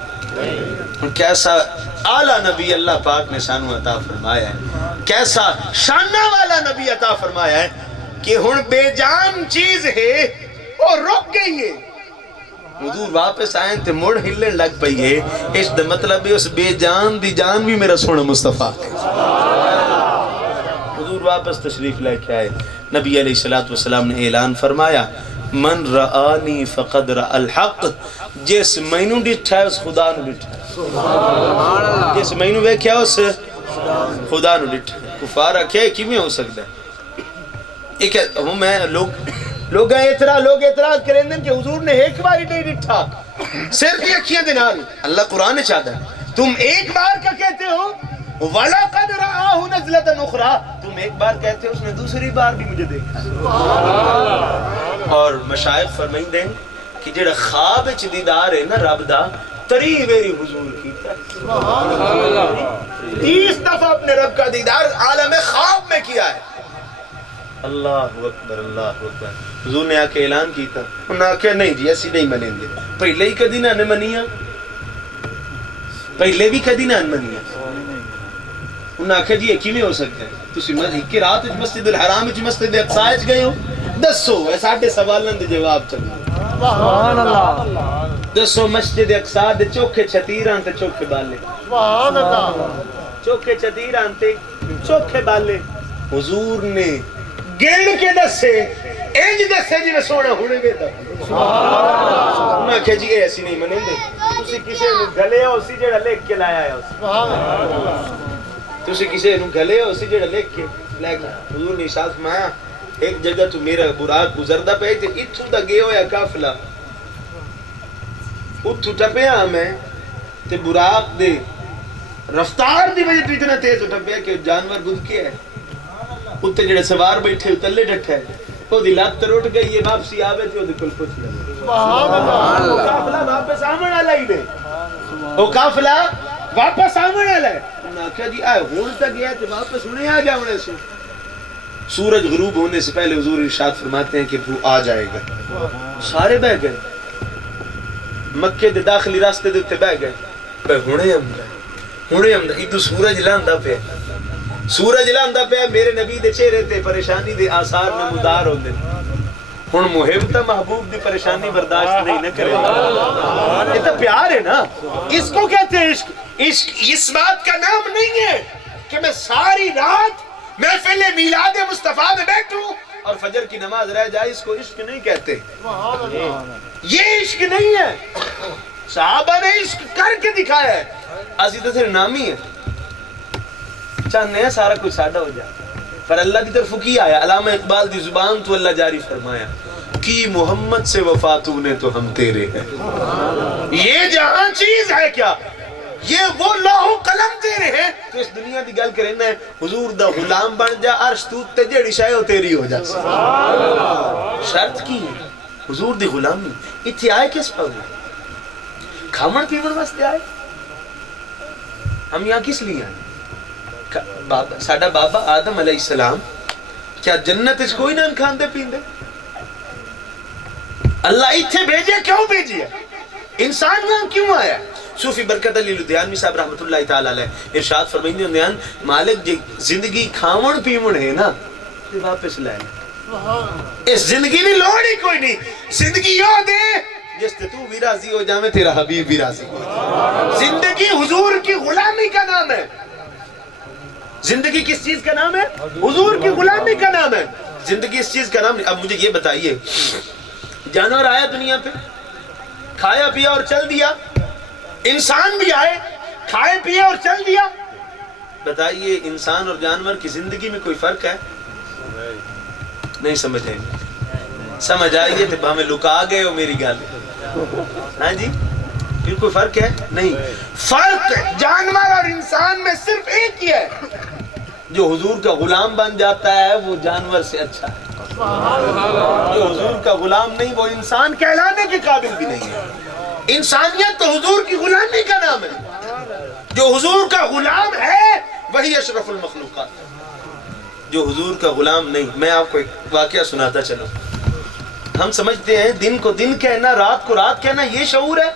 کیسا اعلیٰ نبی اللہ پاک نے سانو عطا فرمایا ہے، کیسا شانہ والا نبی عطا فرمایا ہے کہ ہن بے جان چیز ہے اور رک گئی ہے، حضور واپس آئیں تے مڑ ہلن لگ پئی ہے، اس دا مطلب ہے اس بے جان دی جان بھی میرا سونا مصطفیٰ ہے۔ حضور واپس تشریف لے کے آئے، نبی علیہ السلام نے اعلان فرمایا من رآنی فقد رأى الحق، جس مینوں ڈٹھا ہے اس خدا نو ڈٹھا ہے، جس مینوں ویکھیا اس خدا نو ڈٹھا ہے۔ کفار آکھیا کیویں ہو سکتا ہے؟ ایک میں لوگ اعتراض کریں کہ حضور نے ایک بار ہی نہیں ڈٹھا، صرف یہ اکھیاں دے نال، اللہ قرآن چاہتا ہے تم ایک بار کا کہتے ہو وَلَقَدْ رَآهُ نَزْلَةً أُخْرَى، تم ایک بار کہتے ہو اس نے دوسری بار بھی مجھے دیکھا۔ اور مشائخ فرمائیں دیں کہ جڑا خواب وچ دیدار ہے نا رب دا، 30 ویری حضور کیتا ہے، 30 دفعہ اپنے رب کا دیدار عالم خواب میں کیا ہے۔ اللہ اکبر اللہ اکبر۔ حضور نے آ کے اعلان کیتا، انہوں نے آکھیا نہیں جی ایسی نہیں منیں گے، پہلے ہی کدی نہ منیا، پہلے بھی کدی نہ منیا۔ انہوں نے آکھیا جی یہ کیویں ہو سکتا ہے؟ تسی ایک رات مسجد الحرام وچ مسجد اقصی وچ گئے ہو، دسو اے ساڈے سوالوں دے جواب چلو۔ سبحان اللہ۔ دسو مسجد اقصی دے چوکھے چھتیراں تے چوکھے بالے، سبحان اللہ، چوکھے چھتیراں تے چوکھے بالے، حضور نے گن کے دسے، انج دسے جی میں سونا ہونے گے تا۔ انہوں نے آکھیا جی اے ایسی نہیں منیں گے، تسی کسے نو گلے ہو سی جڑا لکھ کے لایا ہے، سبحان اللہ، تسی کسے نو گلے ہو سی جڑا لکھ کے لے گیا۔ حضور نے ارشاد فرمایا ایک جگہ تو میرا براق گزردا پیا تے اتھوں دا گیا ہویا قافلہ، اتھوں ٹپیا میں تے براق دے رفتار دی وجہ تو اتنا تیز ٹپیا کہ جانور گد کے ہے، اتنے جڑے سوار بیٹھے تلے ڈٹھے، وہ دی لات ٹوٹ گئی ہے، واپسی آوے تے اودے کول پوچھ لیا، سبحان اللہ، وہ قافلہ واپس آون والا ہی نہیں، وہ قافلہ واپس آون والا ہے۔ انہوں نے آکھیا جی اے ہن تک گیا تے واپس ہنے آ جاونے سے۔ سورج غروب ہونے سے پہلے حضور ارشاد فرماتے ہیں کہ وہ آ جائے گا، سارے بہ گئے، مکے دے داخلی راستے دے تے بہ گئے، پہ ہنے ہم ادو سورج لاندا پیا، سورج لاندا پیا، میرے نبی دے چہرے تے پریشانی دے آثار نمودار ہوندے، ہن محب تا محبوب دی پریشانی برداشت نہیں نہ کرے، یہ تو پیار ہے نا، اس کو کہتے ہیں عشق۔ عشق اس بات کا نام نہیں ہے کہ میں ساری رات محفل میلاد مصطفیٰ میں بیٹھوں اور فجر کی نماز رہ جائے، اس کو عشق نہیں کہتے، یہ عشق نہیں ہے، صحابہ نے عشق کر کے دکھایا ہے، اسی تو صرف نامی ہے، چاہنے ہیں سارا کچھ ساڈا ہو جائے، پر اللہ کی طرف کی آیا، علامہ اقبال دی زبان تو اللہ جاری فرمایا کی محمد سے وفا تو نے تو ہم تیرے ہیں، یہ جہاں چیز ہے کیا، یہ وہ لوح قلم تیرے ہیں، تو اس دنیا دی گل کرنا ہے حضور دا غلام بن جا، عرش تو تے جیڑی شے او تیری ہو جا، شرط کی ہے حضور دی غلامی۔ اتھے آئے کس پر کھامن پیمن واسطے آئے، ہم یہاں کس لیے آئے؟ ساڈا بابا آدم علیہ السلام کیا جنت اس کوئی نہ کھاندے پیندے؟ اللہ اتھے بھیجے کیوں بھیجے؟ انسان یہاں کیوں آیا؟ صوفی برکت علی لدھیانوی صاحب رحمت اللہ تعالی علیہ ارشاد فرمائیں دے مالک جی زندگی کھاون پیون ہے نا تے واپس لائے، اس زندگی نہیں لوڑ ہی کوئی نہیں، زندگی یوں دے جس تے تو بھی راضی ہو جاویں تیرا حبیب بھی راضی ہو۔ زندگی حضور کی غلامی کا نام ہے، زندگی کس چیز کا نام ہے؟ حضور کی غلامی کا نام ہے. زندگی اس چیز کا نام نہیں. اب مجھے یہ بتائیے، جانور آیا دنیا پہ، کھایا پیا اور چل دیا، انسان بھی آئے، کھائے پیے اور چل دیا. بتائیے انسان اور جانور کی زندگی میں کوئی فرق ہے؟ نہیں سمجھ آئے. سمجھ آئیے تو ہمیں لکا گئے ہو میری گال. ہاں جی، پھر کوئی فرق ہے؟ نہیں. فرق جانور اور انسان میں صرف ایک ہی ہے، جو حضور کا غلام بن جاتا ہے وہ جانور سے اچھا ہے. جو حضور کا غلام نہیں وہ انسان کہلانے کے قابل بھی نہیں ہے. انسانیت تو حضور کی غلامی کا نام ہے. جو حضور کا غلام ہے وہی اشرف المخلوقات. جو حضور کا غلام نہیں. میں آپ کو ایک واقعہ سناتا چلوں. ہم سمجھتے ہیں دن کو دن کہنا، رات کو رات کہنا یہ شعور ہے.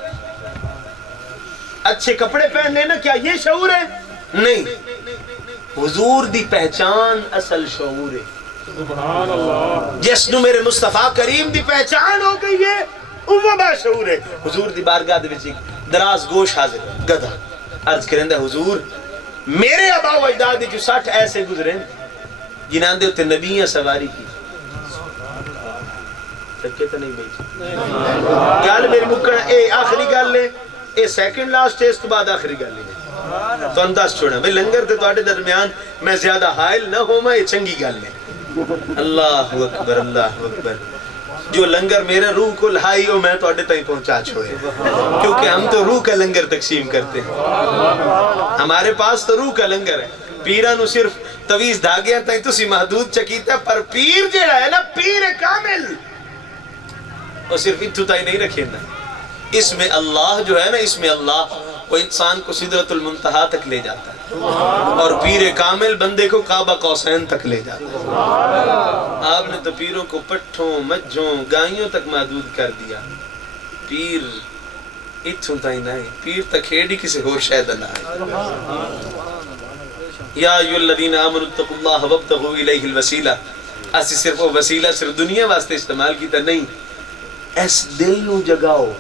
اچھے کپڑے پہن لینا کیا یہ شعور ہے؟ نہیں. حضور دی پہچان اصل شعور ہے. جس نو میرے مصطفیٰ کریم دی پہچان ہو گئی ہے وہ با شعور ہے. حضور دی بارگاہ دے وچ دراز گوش حاضر گدھا عرض کرندا حضور میرے آبا و اجداد جو 60 ایسے گزرے جنہاں دے اوتے نبیاں سواری کی. تکے تے نہیں بیٹھے گل میری مکن اے آخری گل ہے، اے سیکنڈ لاسٹ ہے، اس تو بعد آخری گل ہے. تو انداز چھوڑا بھئی لنگر تے تواڈے درمیان میں زیادہ حائل نہ ہوواں، یہ چنگی گل ہے. اللہ اکبر اللہ اکبر. جو لنگر میرے روح کو لہائی ہو میں تواڈے تائیں پہنچا چھوڑے، کیونکہ ہم تو روح کا لنگر تقسیم کرتے ہیں. ہمارے پاس تو روح کا لنگر ہے. پیرانو صرف تویز دھاگیاں تائیں تسی محدود چکیتا ہے، پر پیر جیڑا ہے نا پیر کامل وہ صرف اتھو تائیں نہیں رکھے نا. اس میں اللہ جو ہے نا، اس میں اللہ وہ انسان کو سدرۃ المنتہا تک لے جاتا ہے، اور پیر کامل بندے کو کعبہ قوسین تک لے جاتا ہے. آپ نے تو پیروں کو پٹھوں مجھوں گائیوں تک محدود کر دیا. پیر اتھوں تائیں نہیں، پیر تک کھیڑی کسی اور شاید نہ آئے. یا ایھا الذین آمنوا اتقوا اللہ وابتغوا الیہ الوسیلہ. اسی صرف وہ وسیلہ صرف دنیا واسطے استعمال کیتا نہیں، اس دل نو جگاؤ.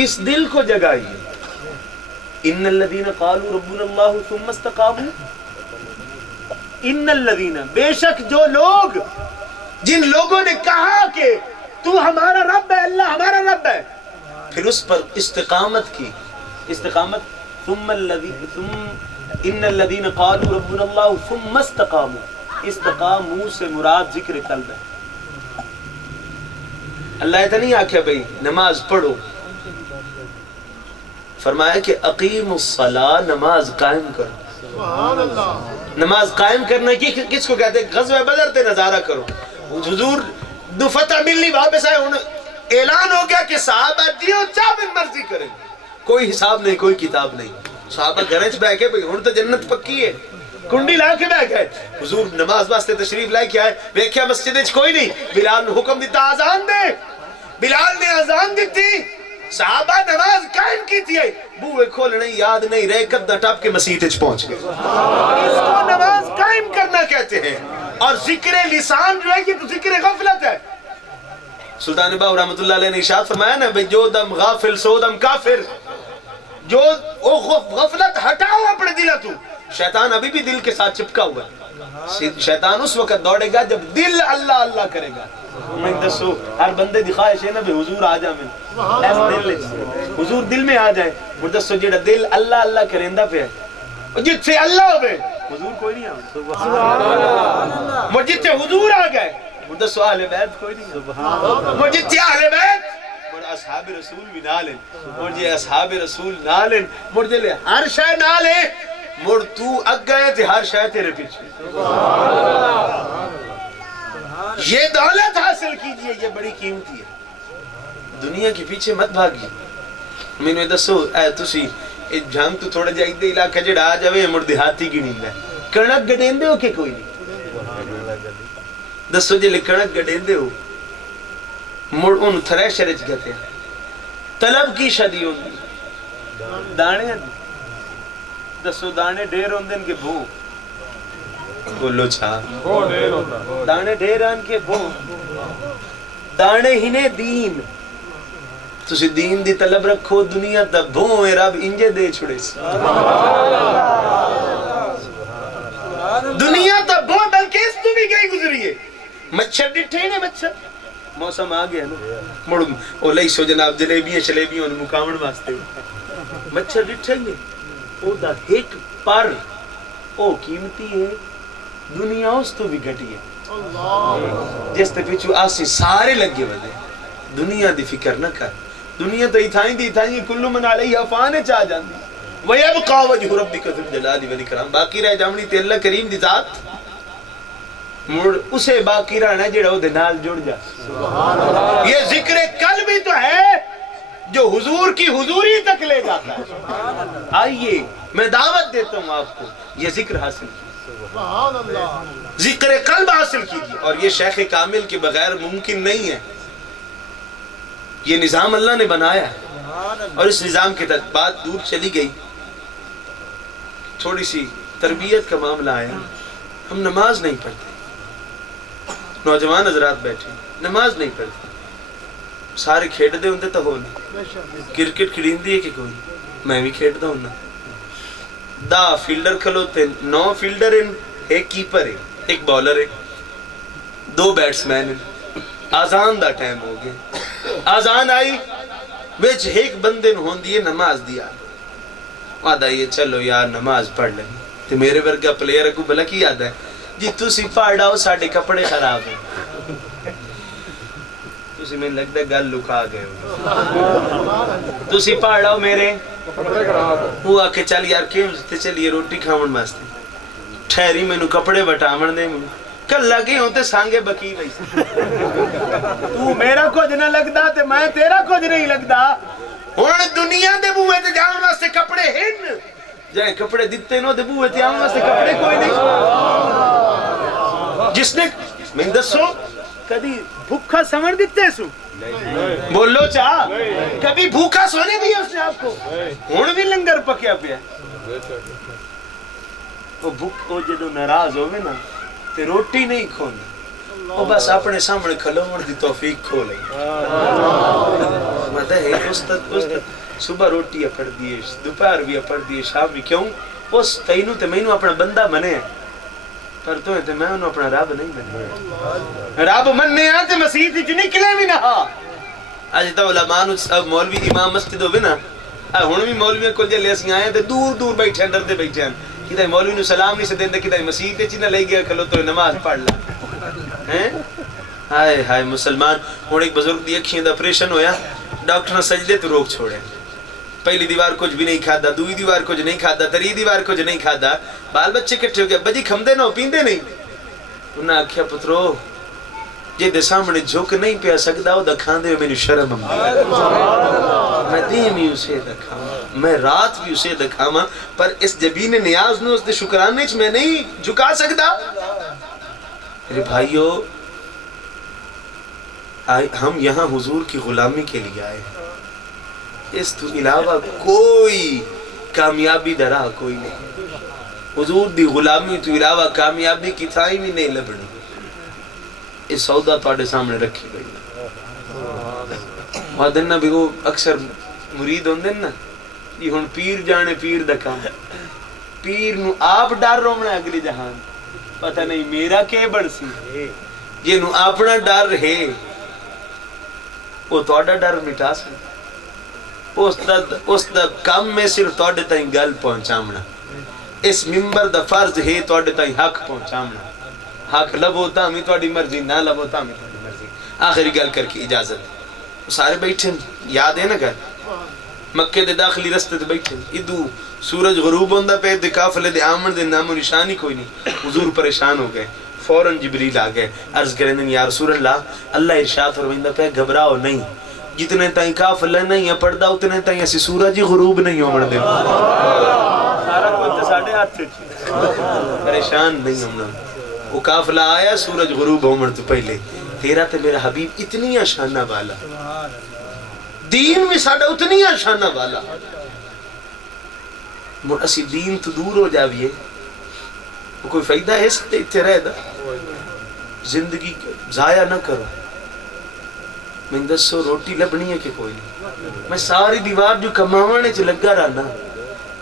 اس دل کو جگائیے. ان الذین قالوا ربنا اللہ ثم استقاموا. ان الذین بے شک جو لوگ، جن لوگوں نے کہا کہ تو ہمارا رب ہے، اللہ ہمارا رب ہے، پھر اس پر استقامت کی. استقامت ثم ان الذین قالوا ربنا اللہ ثم استقاموا. استقاموا سے مراد ذکر قلب ہے. اللہ ایسا نہیں آکھیا بھئی نماز پڑھو، فرمایا کہ اقیم الصلاۃ، نماز قائم کرو. نماز قائم کرنا کی کس کو کہتے ہیں؟ غزوہ بدر تے نظارہ کرو. حضور دو فتح ملنی واپس آئے، اعلان ہو گیا کہ صحابہ دیو چاہن مرضی کریں، کوئی حساب نہیں کوئی کتاب نہیں. صحابہ گھریں چ بیٹھ کے بھئی ہن تو جنت پکی ہے، کنڈی لا کے بیٹھ گئے. حضور نماز واسطے تشریف لائے کے آئے، ویکھیا مسجد وچ کوئی نہیں. بلال نے حکم دیتا اذان دے. بلال نے اذان دیتی، صحابہ نماز قائم کی تھی، بوئے کھولنے یاد نہیں رہے، قدہ ٹاپ کے مسجد وچ پہنچ گئے. اس کو نماز قائم کرنا کہتے ہیں. اور ذکر لسان جو ہے یہ تو ذکر غفلت ہے. سلطان باہو رحمۃ اللہ علیہ نے ارشاد فرمایا نا بھئی جو دم غافل سو دم کافر. جو غفلت ہٹاؤ اپنے دل تو. شیطان ابھی بھی دل کے ساتھ چپکا ہوا ہے. شیطان اس وقت دوڑے گا جب دل اللہ اللہ کرے گا. میں دسو ہر بندے دی خواہش ہے نا بھئی حضور آ جا میں ایس دل حضور دل میں آ جائے. مجھ دسو جیڑا دل اللہ اللہ کریندا پہ ہے، جت سے اللہ ہوئے حضور کوئی نہیں آئے. سبحان اللہ. مجھ جت سے حضور آ گئے مجھ دسو اہل بیت کوئی نہیں. سبحان اللہ. مجھ جت سے اہل بیت اصحاب رسول بھی نہ لیں، مڑ جے اصحاب رسول نہ لیں، مڑ جے لے ہر شے نہ لیں، مڑ تو اگ گئے تھے ہر شے تیرے پیچھے. یہ دولت حاصل کیجئے، یہ بڑی قیمتی ہے. دنیا کے پیچھے مت بھاگیے. میں دسو اے تسی جھنگ تو تھوڑا جا ادھر علاقہ جڑا آ جاوے مڑ دیہاتی کی نیند ہے. کنک گڈیندے ہو کہ کوئی نہیں؟ دسو جے کنک گڈیندے ہو مڑ ان تھریشر وچ گتے طلب کی شدی ہوندی دانے. دسو دانے ڈھیر ہوندے کہ بھو؟ بولو چھا دانے ڈھیر آن کے بھو. دانے ہی نے دین. تسی دین دی طلب رکھو، دنیا تا بھو رب انجے دے چھڑے. دنیا تو بہت بلکہ اس تو بھی گئی گزری ہے مچھر ڈٹھے نے مچھر موسم آ گیا نا مڑ او لئی سو جناب جلیبیاں ان مقامن واسطے مچھر ڈٹھے نے او دا ایک پر او قیمتی ہے دنیا اس تو بھی گھٹی ہے جس تے پیچھو آسی سارے لگے ودے دنیا دی فکر نہ کر دنیا تو ایتھائیں کلو من علیہ فانے چاہ جاندی وَيَبْقَى وَجْهُ رَبِّكَ ذُو الْجَلَالِ وَالْإِكْرَامِ باقی رہ جامنی تے اللہ کریم دی ذات مڑ اسے باقی رہنا ہے جڑا دے نال جڑ جا یہ ذکر قلبی تو ہے جو حضور کی حضوری تک لے جاتا ہے آئیے میں دعوت دیتا ہوں آپ کو یہ ذکر حاصل کیجئے ذکر قلب حاصل کیجئے اور یہ شیخ کامل کے بغیر ممکن نہیں ہے یہ نظام اللہ نے بنایا ہے اور اس نظام کے تحت بات دور چلی گئی تھوڑی سی تربیت کا معاملہ آیا ہم نماز نہیں پڑھتے نوجوان حضرات بیٹھے نماز نہیں پڑھتے سارے کھیڑ دے ہوندے تو ہو نہیں کرکٹ کھڑین دیئے کہ کوئی میں بھی کھیڑ دا ہونا دا فیلڈر کھلوتے 9 فیلڈر ہیں ایک کیپر ہے ایک بولر ہے 2 بیٹسمین ہیں آزان دا ٹائم ہو گئے آزان آئی ویچ ایک بندے ہون دیئے نماز دیا وعدہ یہ چلو یار نماز پڑھ لیں تو میرے ورگا پلیئر کو بلا کی یاد ہے جی تُسی پاڑاؤ ساڑھے کپڑے خراب ہیں تُسی میں لگتا ہے گل لکھا گئے ہو تُسی پاڑاؤ میرے وہ آکے چل یار کیوں تے چلیے روٹی کھاون ماستے ٹھہری میں نو کپڑے بٹامن دے میں کل لگے ہوتے سانگے بکی رہی تو میرا کچھ نہ لگتا تے میں تیرا کچھ نہیں لگتا ہون دنیا دے بوئے تے جاؤں واسطے کپڑے ہن جائیں کپڑے دیتے نو دے بوئے تے جاؤں واسطے کپڑے کوئی نہیں جس نے میں دسو کبھی بھوکا سمر دیتے سو بولو چاہ کبھی بھوکا سونے دیا اس نے آپ کو ہون بھی لنگر پکیا پیا وہ جدو ناراض ہوئے نا تے روٹی نہیں کھونا وہ بس اپنے سامنے کھلوڑ دی توفیق کھو لئی مدہ ہے استاد صبح روٹی اپڑ دیئے دوپہر بھی اپڑ دیئے شام بھی کیوں اس تینوں تے مینوں اپنا بندہ بنے ہیں پر تو ہے تے میں انہوں اپنا رب نہیں بنے رب مننے آتے مسیح تھی جو نکلے بھی نہ آج تا علماء مولوی امام مسجد ہوئے نا ہون بھی مولویاں کل جلے اسی آئے تھے دور دور بیٹھے ہیں ڈردے بیٹھے ہیں کدھائی مولوی نو سلام نہیں سے دیندے کدھائی مسیح تے چینہ لے گیا کھلو تو نماز پڑھ لا ہائے ہائے مسلمان ہون ایک بزرگ دی اکھیں دا پریشن ہویا ڈاکٹر نے سجدے تو روک چھوڑے پہلی دیوار کچھ بھی نہیں کھادا دوئی دیوار کچھ نہیں کھادا تری دیوار کچھ نہیں کھادا بال بچے کٹھے ہو گیا بجی کھمدے نو پیندے نہیں انہاں آکھیا پترو جے دے سامنے جھوک نہیں پیا سکدا او دکھان دے میں شرم میں دین بھی اسے دکھاما میں رات بھی اسے دکھاما پر اس جبین نیاز نو اس دے شکرانے چ میں نہیں جھکا سکدا میرے بھائیو ہم یہاں حضور کی غلامی کے لیے آئے اس تو علاوہ کوئی کامیابی درا کوئی نہیں حضور دی غلامی تو علاوہ کامیابی کی تھائی بھی نہیں لبنی اس سودا توڑے سامنے رکھی گئی وہاں بھی وہ اکثر مرید ہوندے نا یہ ہون پیر جانے پیر دکھا پیر نو آپ ڈر رومنا اگلی جہان پتہ نہیں میرا کے بڑھ سی یہ نو اپنا ڈر ہے وہ توڑا ڈر مٹا سکتا اس دا کم میں صرف توڑے تائیں گل پہنچامنا اس ممبر دا فرض ہے توڑے تائیں حق پہنچامنا حق لبوتا ہمیں توڑی مرضی نہ لبوتا ہمیں توڑی مرضی آخری گل کر کے اجازت سارے بیٹھیں یاد ہے نا گھر مکہ دے داخلی رستے دے بیٹھیں ادو سورج غروب ہوندہ پہ دے کافلے دے آمن دے نام و نشانی کوئی نہیں حضور پریشان ہو گئے فوراں جبریل آگئے عرض کریں یا رسول اللہ ارشاد فرمائندہ پہ گھبراؤ نہیں جتنے تائیں کافلہ نہیں ہے پڑھدا اتنے تائیں ایسی سورج غروب نہیں ہو مردے سارا کوئی ساڑھے ہاتھ سے پریشان نہیں ہونا وہ کافلہ آیا سورج غروب ہو مرد پہلے تیرا تے میرا حبیب اتنی آشانہ والا دین میں ساڑھا اتنی آشانہ والا اسی دین تو دور ہو جاویے وہ کوئی فائدہ ہے ساڑھے اتنے رہ دا زندگی ضائع نہ کرو میں دسو روٹی لبنی ہے کہ کوئی نہیں میں ساری دیوار جو کماوانے چھ لگا رہنا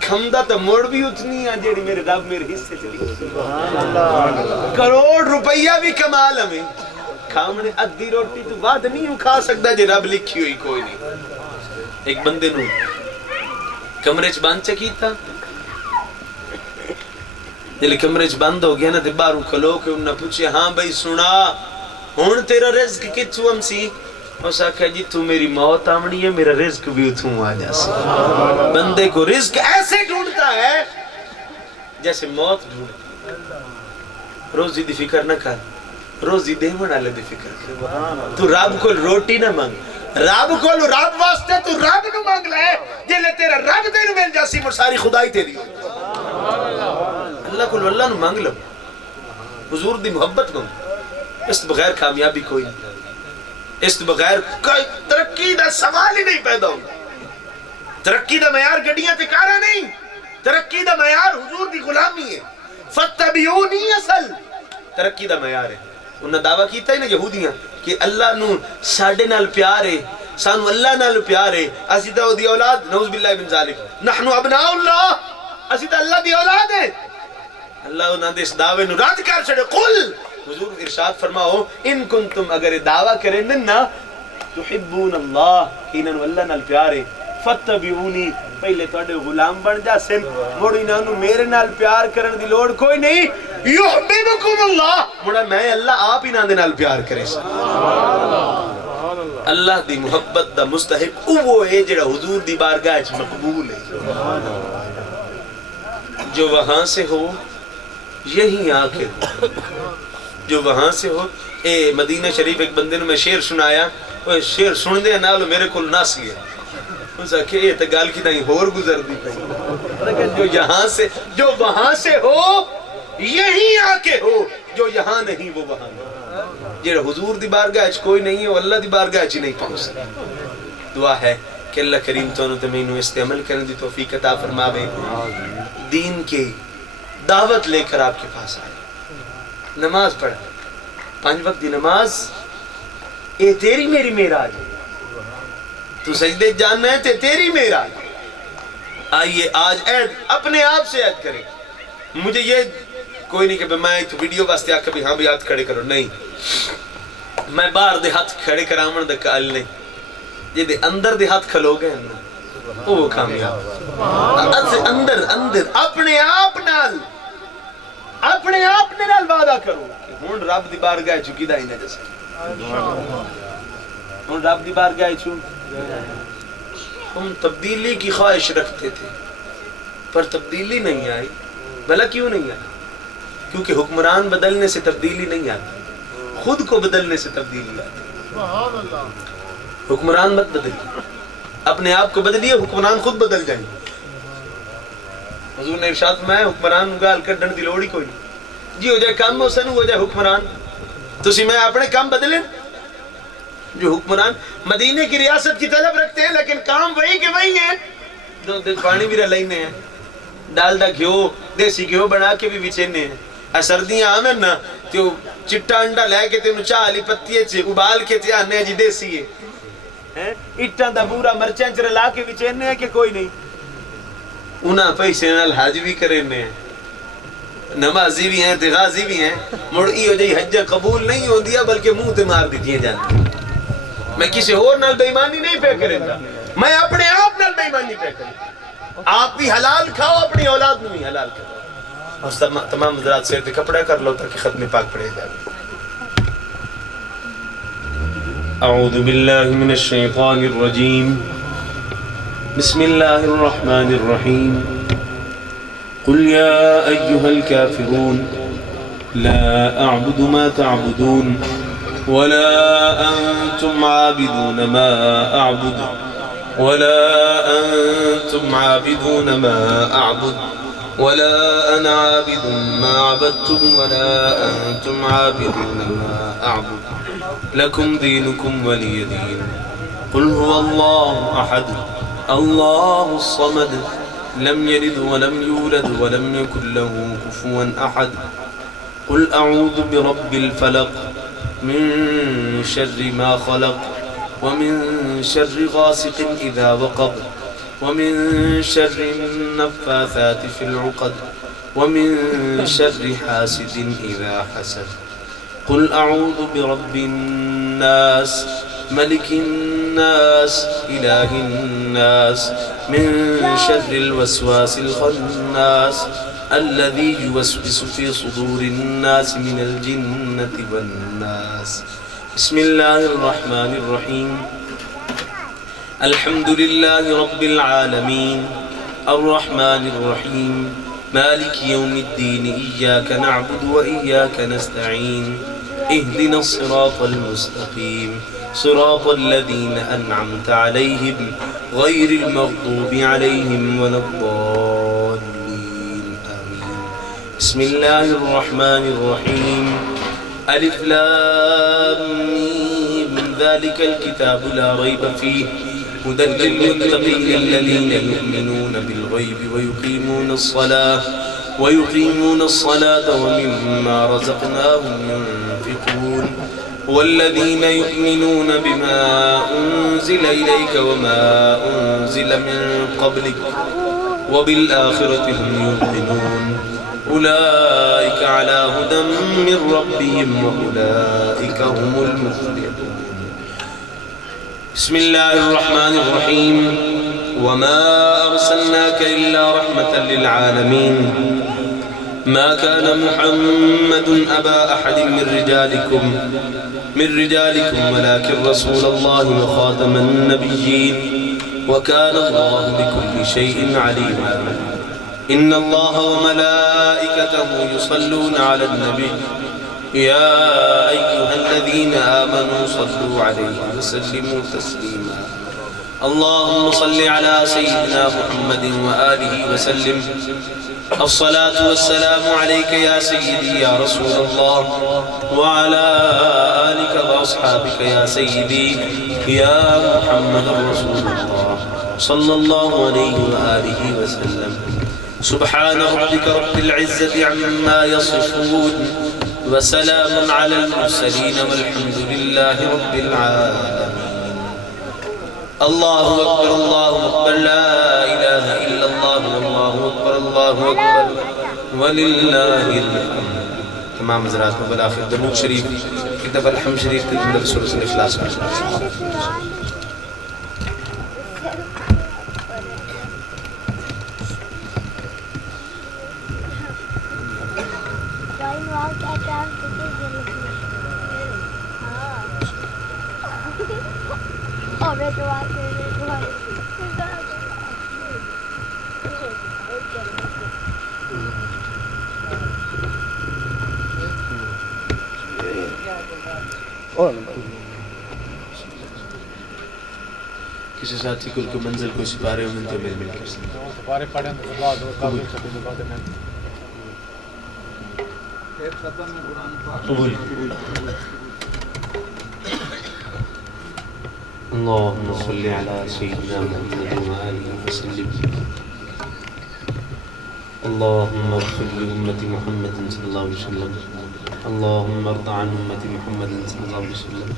کھمدا تو موڑ بھی اتنی ہے جیڑی میرے رب میرے حصے چلی کروڑ روپیہ بھی کمال ہمیں کھامنے ادھی روٹی تو بعد نہیں کھا سکتا جے رب لکھی ہوئی کوئی نہیں ایک بندے نو کمرے چ بند چکیتا جلے کمرے چ بند ہو گیا نا تے باہروں کھلو کے انہاں پوچھے ہاں بھائی سنا ہن تیرا رزق کتھوں ہم سی اس آکھا جی تو میری موت آمنی ہے میرا رزق بھی اتھوں آ جا سی بندے کو رزق ایسے ڈھونڈتا ہے جیسے موت ڈھونڈتا روزی دی فکر نہ کر روزی دیون والے دی فکر کر تو رب کو روٹی نہ مانگ رب کو رب واسطے تو رب نو مانگ لے جلے تیرا رب تینو مل جاسی مر ساری خدائی تیری اللہ کو اللہ نو مانگ لو حضور دی محبت مانگ اس بغیر کامیابی کوئی نہیں اس بغیر کوئی ترقی دا سوال ہی نہیں پیدا ہوگا ترقی دا معیار گڈیاں تے کارا نہیں ترقی دا معیار حضور دی غلامی ہے فتبعونی اصل ترقی دا معیار ہے انہاں دعویٰ کیتا ہے نا یہودیاں کہ اللہ نو ساڈے نال پیار ہے سانو اللہ نال پیار ہے اسی تے دی اولاد نعوذ باللہ من ذالک نحن ابناء اللہ اسی تے اللہ دی اولاد ہے اللہ انہاں دے اس دعوے نو رد کر چھڑے قل حضور ارشاد فرماؤ ان کنتم اگر دعویٰ کریں نا تحبون اللہ کینن اللہ نال پیارے فتبعونی پہلے توڑے غلام بن جا سن موڑی نانو میرے نال پیار کرن دی لوڑ کوئی نہیں یحببکم اللہ موڑا میں اللہ آپ ہی نان دے نال پیار کرے اللہ دی محبت دا مستحق وہ ہے جڑا حضور دی بارگاہ وچ مقبول ہے جو وہاں سے ہو یہی آ کے جو وہاں سے ہو اے مدینہ شریف ایک بندے نے میں شعر سنایا وہ شعر سن دے نالو میرے کول نس گیا اس کہ یہ تے گل کی تائیں ہور گزر دی پئی جو یہاں سے جو وہاں سے ہو یہی آ کے ہو جو یہاں نہیں وہ وہاں نہیں جڑا حضور دی بارگاہ وچ کوئی نہیں ہے وہ اللہ دی بارگاہ وچ نہیں پہنچ سکتا دعا ہے کہ اللہ کریم تانوں تے مینوں اس تے عمل کرن دی توفیق عطا فرماوے دین کی دعوت لے کر آپ کے پاس آئے نماز پڑھا 5 وقت دی نماز اے تیری میری معراج ہے تو سجدے جاننا ہے تے تیری معراج آئیے آج عید اپنے آپ سے عید کریں مجھے یہ کوئی نہیں کہ میں تو ویڈیو واسطے آکے بھی ہاں بھی ہاتھ کھڑے کرو نہیں میں باہر دے ہاتھ کھڑے کرامن دے کال نہیں یہ دے اندر دے ہاتھ کھلو گئے وہ کامیاب اندر اندر اپنے آپ نال وعدہ کرو ہون رب دی بارگاہ چکی دا ہی نہ جسے ہون رب دی بارگاہ چون ہم تبدیلی کی خواہش رکھتے تھے پر تبدیلی نہیں آئی بھلا کیوں نہیں آئی کیونکہ حکمران بدلنے سے تبدیلی نہیں آتی خود کو بدلنے سے تبدیلی آتی حکمران مت بدلیے اپنے آپ کو بدلیے حکمران خود بدل جائیں حضور نے ارشاد فرمایا حکمران گال کڈن دی لوڑ ہی کوئی نہیں جی ہو جائے کام ہو سن ہو جائے حکمران تسی میں اپنے کام بدلیں جو حکمران مدینے کی ریاست کی طلب رکھتے ہیں لیکن کام وہی کے وہی ہیں دو پانی بھی رلینے ہیں ڈالڈا گھیو دیسی گھیو بنا کے بھی بچینے ہیں سردیاں آمن نا تو چٹا انڈا لے کے تینو چاہ علی پتیے چھے ابال کے تیا آنے جی دیسی ہے اٹھان دا بورا مرچیں چرے لا کے بچینے ہیں کہ کوئی نہیں انہاں پیسے نال حج بھی کرنے ہیں نمازی بھی ہیں تغازی بھی ہیں مڑئی ہو جائی حج قبول نہیں ہو دیا بلکہ منہ تے مار دیتی جانے میں کسی اور نال بیمانی نہیں پہ کریں گا میں اپنے آپ نال بیمانی پہ کریں آپ بھی حلال کھاؤ اپنی اولاد میں بھی حلال کھاؤ اور تمام حضرات سیر دے کپڑا کر لو تاکہ ختم پاک پڑھے جائے اعوذ باللہ من الشیطان الرجیم بسم اللہ الرحمن الرحیم قل يا أيها الكافرون لا أعبد ما تعبدون ولا أنتم عابدون ما أعبد ولا أنتم عابدون ما أعبد ولا أنا عابد ما عبدتم ولا أنتم عابدون ما أعبد لكم دينكم ولي دين قل هو الله أحد الله الصمد لم يلد ولم يولد ولم يكن له كفوا أحد قل أعوذ برب الفلق من شر ما خلق ومن شر غاسق إذا وقب ومن شر النفاثات في العقد ومن شر حاسد إذا حسد قل أعوذ برب الناس ملك الناس إله الناس من شر الوسواس الخناس الذي يوسوس في صدور الناس من الجنة والناس بسم الله الرحمن الرحيم الحمد لله رب العالمين الرحمن الرحيم مالك يوم الدين إياك نعبد وإياك نستعين اهدنا الصراط المستقيم صراط الذين أنعمت عليهم غير المغضوب عليهم ولا الضالين آمين بسم الله الرحمن الرحيم ألف لام ميم ذلك الكتاب لا ريب فيه هدى للمتقين الذين يؤمنون بالغيب ويقيمون الصلاة ومما رزقناهم ينفقون والذين يؤمنون بما أنزل إليك وما أنزل من قبلك وبالآخرة هم يوقنون أولئك على هدى من ربهم وأولئك هم المفلحون بسم الله الرحمن الرحيم وما أرسلناك إلا رحمة للعالمين ما كان محمد أبا أحد من رجالكم ولكن رسول الله وخاتم النبيين وكان الله بكل شيء عليما إن الله وملائكته يصلون على النبي يا أيها الذين آمنوا صلوا عليه وسلموا تسليما اللهم صل على سيدنا محمد وآله وسلم الصلاة والسلام عليك يا سيدي يا رسول الله وعلى آلك وأصحابك يا سيدي يا محمد رسول الله صلى الله عليه وآله وسلم سبحان ربك رب العزة عما يصفون وسلام على المرسلين والحمد لله رب العالمين الله أكبر الله أكبر لا إله إلا الله والله أكبر الله أكبر ولله الحمد تمام حضرات کو بالآخر درود شریف کتاب الحمد شریف کے اندر سورۃ الاخلاص کسی ساتھی کل کو منزل کو سپارے ہوں تو میرے مل کر سپارے پڑھیں تو بعد اور قبول قبول اللهم صل على سيدنا محمد وآله وسلم اللهم اغفر لأمة محمد صلى الله عليه وسلم اللهم ارض عن أمة محمد صلى الله عليه وسلم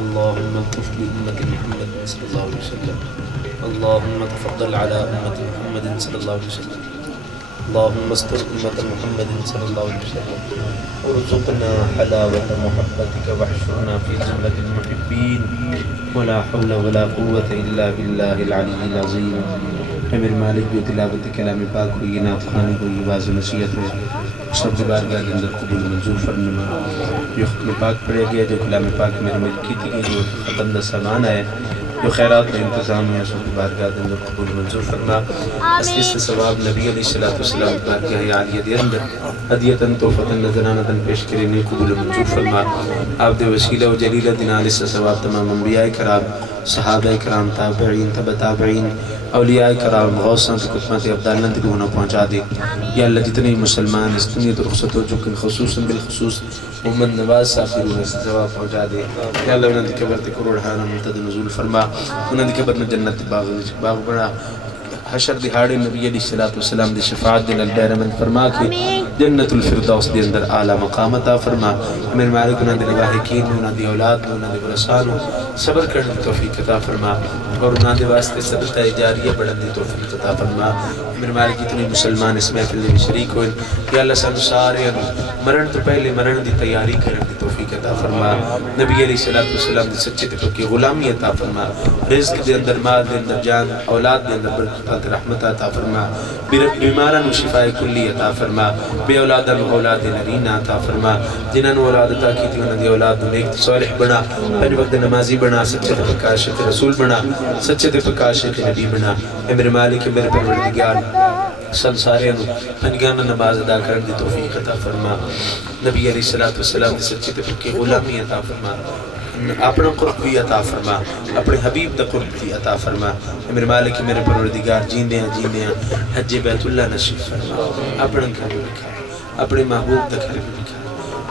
اللهم اغفر لأمة محمد صلى الله عليه وسلم اللهم تفضل على أمة محمد صلى الله عليه وسلم اللهم استر أمة محمد صلى الله عليه وسلم وارزقنا حلاوة محبتك واحشرنا في زمرة المحبين ولا حول ولا قوة إلا بالله العلي العظيم میرے مالک جو تلاوت کلام پاک ہوئی نعت خوانی ہوئی واضح نصیحت ہوئی سب بارگاہ کے اندر قبول منظور فرما جو ختم پاک پڑھے گیا جو کلام پاک میرے مجھ کی تھی جو ختم دا سامان ہے جو خیرات کا انتظام ہے سب بارگاہ کے اندر قبول منظور فرما اصلی سے ثواب نبی علیہ السلام بارگاہ عالیہ دے اندر ہدیتاً توفتاً نظرانتاً پیش کرنے قبول منظور فرما آپ دے وسیلہ و جلیلہ دن علیہ سے ثواب تمام انبیاء کرام صحابہ کرام تابعین تبع تابعین اولیاء کرام غوثاں کی قسمت ابدالنا تک ہونا پہنچا دے یا اللہ جتنے مسلمان اس دنیا تو رخصت ہو چکن خصوصاً بالخصوص محمد نواز صاحب کی روح سے جواب پہنچا دے یا اللہ انہوں نے قبر تے کروڑ حانا منتد نزول فرما انہوں نے قبر میں جنت باغ بڑا حشر دہاڑے نبی علیہ السلام دی شفاعت دے نال بہرمند فرما کے جنت الفردوس دے اندر اعلی مقام عطا فرما میرے مالک انہاں دے لاحقین انہاں دی اولاد انہاں دے ورثاء صبر کرنے دی توفیق عطا فرما اور انہاں دے واسطے صدقہ جاریہ بڑھن دی توفیق عطا فرما میرے مالک اتنے مسلمان اس محفل میں شریک ہوئے یا اللہ سانو سارے مرن تو پہلے مرن دی تیاری کرن دی توفیق عطا فرما نبی علیہ السلام دی سچے تے پکی غلامی عطا فرما رزق دے اندر مال دے اندر جان اولاد دے اندر برکت رحمت عطا فرما بیماران شفاء کلی عطا فرما بے اولادان اولاد نرینہ عطا فرما جنہاں اولاد عطا کی تھی انہاں دی اولاد نیک صالح بنا پنج وقت نمازی بنا سچے تے پکا عاشق رسول بنا سچے تے پکا عاشق نبی بنا اے میرے مالک میرے پروردگار سارے پنجگانہ نماز ادا کرن دی توفیق عطا فرما نبی علیہ السلام دی سچے تے پکی غلامی عطا فرما اپنا قرب بھی عطا فرما اپنے حبیب دا قرب بھی عطا فرما میرے مالک میرے پروردگار جیندے ہیں حج بیت اللہ نصیب فرما اپنا گھر رکھا اپنے محبوب دا گھر رکھا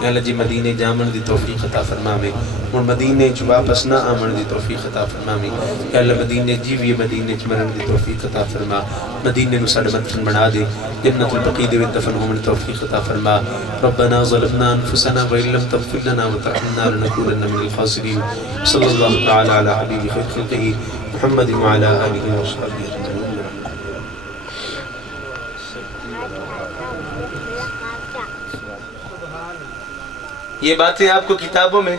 یا اللہ جی مدینے جامن دی توفیق عطا فرما میں اور مدینے جو واپس نہ آمن دی توفیق عطا فرما میں یا اللہ مدینے جیوی مدینے جو مرن دی توفیق عطا فرما مدینے نو ساڑھ مدفن بنا دے جنت البقید و دفن ہومن توفیق عطا فرما ربنا ظلمنا انفسنا وإن لم تغفر لنا وترحمنا لنكونن من الخاسرين صلی اللہ تعالی علی حبیب خیر خلقہ محمد وعلی آلہ وصحبہ اجمعین. یہ باتیں آپ کو کتابوں میں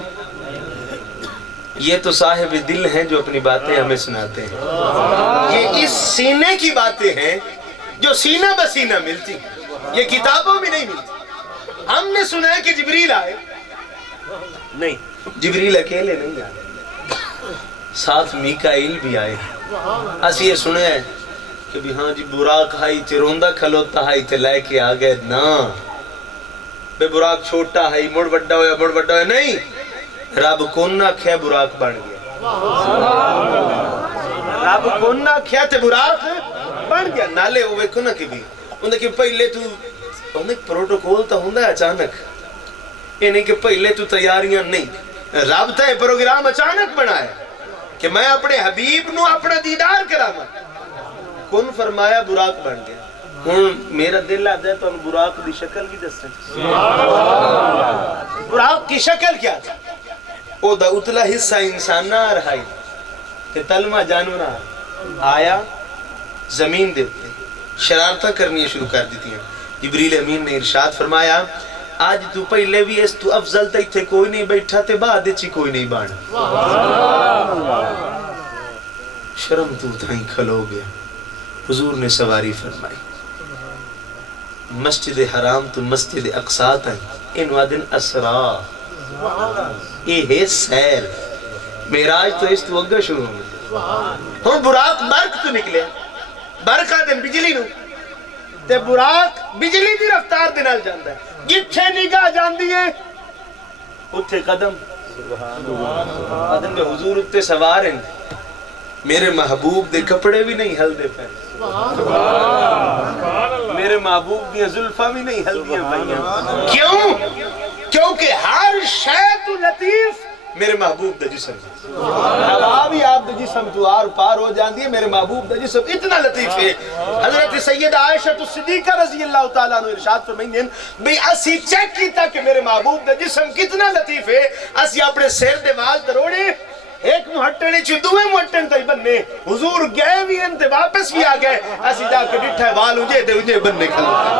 یہ تو صاحب دل ہیں جو اپنی باتیں ہمیں سناتے ہیں یہ اس سینے کی باتیں ہیں جو سینہ بسینہ ملتی ہیں یہ کتابوں میں نہیں ملتی. ہم نے سنا ہے کہ جبریل آئے نہیں جبریل اکیلے نہیں آئے ساتھ میکائیل بھی آئے اس یہ سنے ہیں کہ بھی ہاں جی براق ہائی تے روندہ کھلوتا ہائی تے لے کے آگئے نا بے براق چھوٹا ہے مڑ بڑا ہویا نہیں رب کون نہ کھیا براق بن گیا رب کون نہ کھیا تے براق بن گیا نالے ہوئے کنا کی بھی انہیں کہ پہلے تو انہیں پروٹوکول تا ہوں ہے اچانک انہیں کہ پہلے تو تیاریاں نہیں رب تا پروگرام اچانک بنایا کہ میں اپنے حبیب نو اپنا دیدار کراما کون فرمایا براق بن گیا ہوں میرا دل آتا ہے تو ہم براق دی شکل کی دس سکتے براق کی شکل کیا تھا او دا اتلا حصہ انسان نہ رہائی تے تلمہ جانورا آیا زمین دیتے شرارتہ کرنی شروع کر دیتی ہیں جبریل امین نے ارشاد فرمایا آج تو پہلے بھی اس تو افضل تک تھے کوئی نہیں بیٹھا تے بعد چی کوئی نہیں بانا شرم تو تھائیں کھلو گیا حضور نے سواری فرمائی مسجد حرام تو مسجد اقصا تائیں ان وادن اسرا یہ ہے سیر میراج تو اس تو اگا شروع ہوگا ہوں براق برق تو نکلے برق آدن بجلی نو تے براق بجلی دی رفتار دنال جاندہ ہے جتھے نگاہ جاندی ہے اتھے قدم آدن میں حضور اتھے سوار ہیں میرے محبوب دے کپڑے بھی نہیں ہل دے پہ میرے محبوب دیا زلفہ بھی نہیں ہل دیا بھائیاں کیوں؟ کیونکہ ہر شے تو لطیف میرے محبوب دا جسم ہوا بھی آپ دا جسم تو آر پار ہو جان دیئے میرے محبوب دا جسم اتنا لطیف ہے حضرت سید عائشہ صدیقہ رضی اللہ تعالیٰ عنہ ارشاد فرمائیں بھئی اسی چیک کیتا کہ میرے محبوب دا جسم کتنا لطیف ہے اسی اپنے سیر دے وال دروڑے ایک محٹنے چھو دوئے محٹن تائی بننے حضور گئے بھی انتے واپس بھی آگئے ایسی جا کے ڈٹھا ہے وال اجھے دے اجھے بننے کھلوتے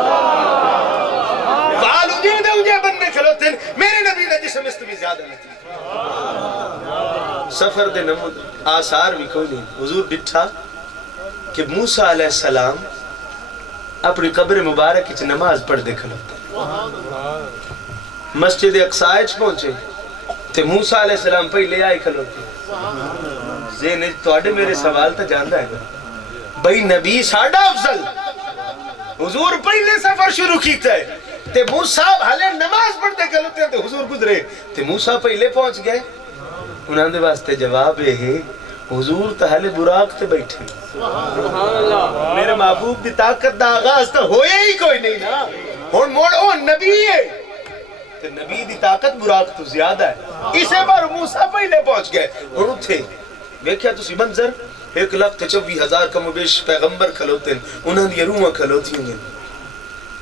وال اجھے دے اجھے بننے کھلوتے میرے نبی نے جسم اس بھی زیادہ لطیف سفر دے نمود آثار بھی کوئی نہیں حضور ڈٹھا کہ موسیٰ علیہ السلام اپنی قبر مبارک کی نماز پڑھ دے کھلوتے مسجد اقصائچ پہنچے تے موسیٰ علیہ السلام پہلے آئے کھلوتے زینج تو آڈے میرے سوال تا جاندہ ہے بھئی نبی ساڑھا افضل حضور پہلے سفر شروع کیتا ہے تے موسیٰ حالے نماز پڑھ دے کھلوتے ہیں تے حضور گزرے تے موسیٰ پہلے پہنچ گئے انہاں دے واسطے جواب ہے حضور تا حالے براق تے بیٹھے میرے محبوب دی طاقت دا آغاز تا ہوئے ہی کوئی نہیں نا ہون موڑ او نبی ہے تے نبی دی طاقت براق تو زیادہ ہے اسے بار موسیٰ پہلے پہنچ گئے اور اتھے ویکھیا تو سی منظر 1,24,000 کم و بیش پیغمبر کھلوتے ہیں، انہاں دی روحاں کھلوتی ہیں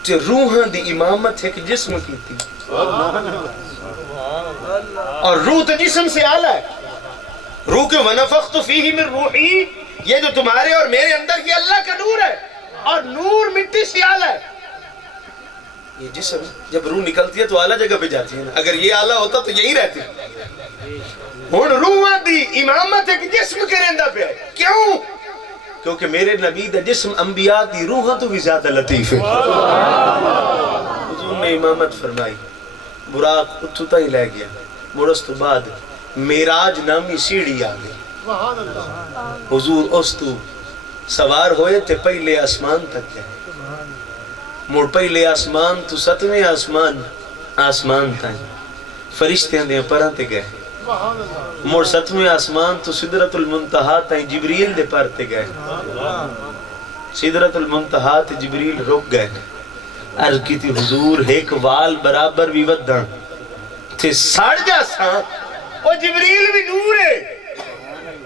تے روحاں دی امامت ایک جسم کی تھی، اور روح تو جسم سے اعلیٰ ہے. روح کے وَنَفَخْتُ فِيهِ مِن روحی، یہ جو تمہارے اور میرے اندر یہ اللہ کا نور ہے، اور نور مٹی سے اعلیٰ ہے. یہ جسم جب روح نکلتی ہے تو اعلیٰ جگہ پہ جاتی ہے نا، اگر یہ اعلیٰ ہوتا تو یہی رہتی. ہن روحاں دی امامت ایک جسم کے رہندہ پہ ہے. کیوں؟ کیونکہ میرے نبی دا جسم انبیاء دی روحاں تو بھی زیادہ لطیف ہے. حضور نے امامت فرمائی، براق اتھتا ہی لے گیا. مڑس تو بعد میراج نامی سیڑھی آ گئی. حضور اس تو سوار ہوئے تے پہلے آسمان تک گئے. مڑ پہلے آسمان تو 7ویں آسمان تائیں فرشتیاں دے پراں تے گئے. مڑ 7ویں آسمان تو سدرۃ المنتہا تائیں جبریل دے پر تے گئے. سدرۃ المنتہا تے جبریل رک گئے. عرض کی تھی حضور ایک وال برابر بھی ودھن تے سڑ جا ساں، او جبریل بھی نور ہے،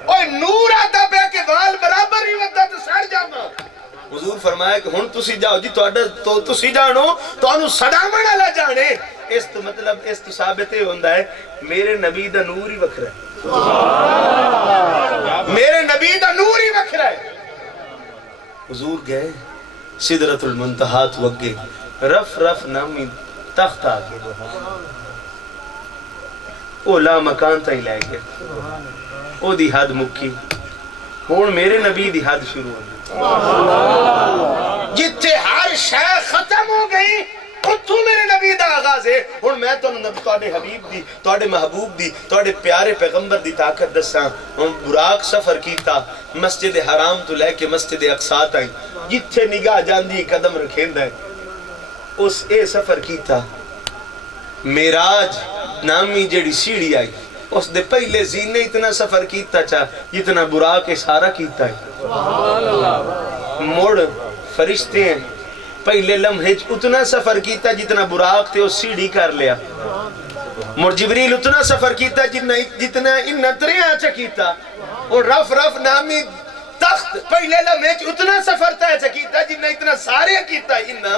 او نور آتا پہ کہ وال برابر ہی ودھا تے سڑ جانا. حضور فرمایا کہ ہن تسی جاؤ جی تو تسی جانو تو انہوں صدامن اللہ جانے. اس تو مطلب اس تو ثابت ہوندہ ہے میرے نبی دا نور ہی وکھرا ہے. میرے نبی دا نور ہی وکھرا ہے. حضور گئے سدرۃ المنتہا تو اگے رف رف نامی تخت آگے او لا مکان تائی لے گیا. او دی حد مکی، ہون میرے نبی دی حد شروع ہو گئی. جتے ہر شے ختم ہو گئی اتھو میرے نبی دا آغاز ہے. ہون میں تو تواڈے حبیب دی، تواڈے محبوب دی، تواڈے پیارے پیغمبر دی طاقت دساں. ہن براق سفر کیتا مسجد حرام تو لے کے مسجد اقصا تائیں، جتھے نگاہ جاندی قدم رکھیندا ہے اس اے سفر کیتا. میراج نامی جڑی سیڑھی آئی اس دے پہلے زینے اتنا سفر کیتا چاہ جتنا براق سارا کیتا ہے. موڑ فرشتے ہیں پہلے لمحے اتنا سفر کیتا جتنا براق تھے اس سیڑھی کر لیا. موڑ جبریل اتنا سفر کیتا جتنا ان نترے آچا کیتا. اور رف رف نامی تخت پہلے لمحے اتنا سفر تھا کیتا جتنا اتنا سارے کیتا. انہا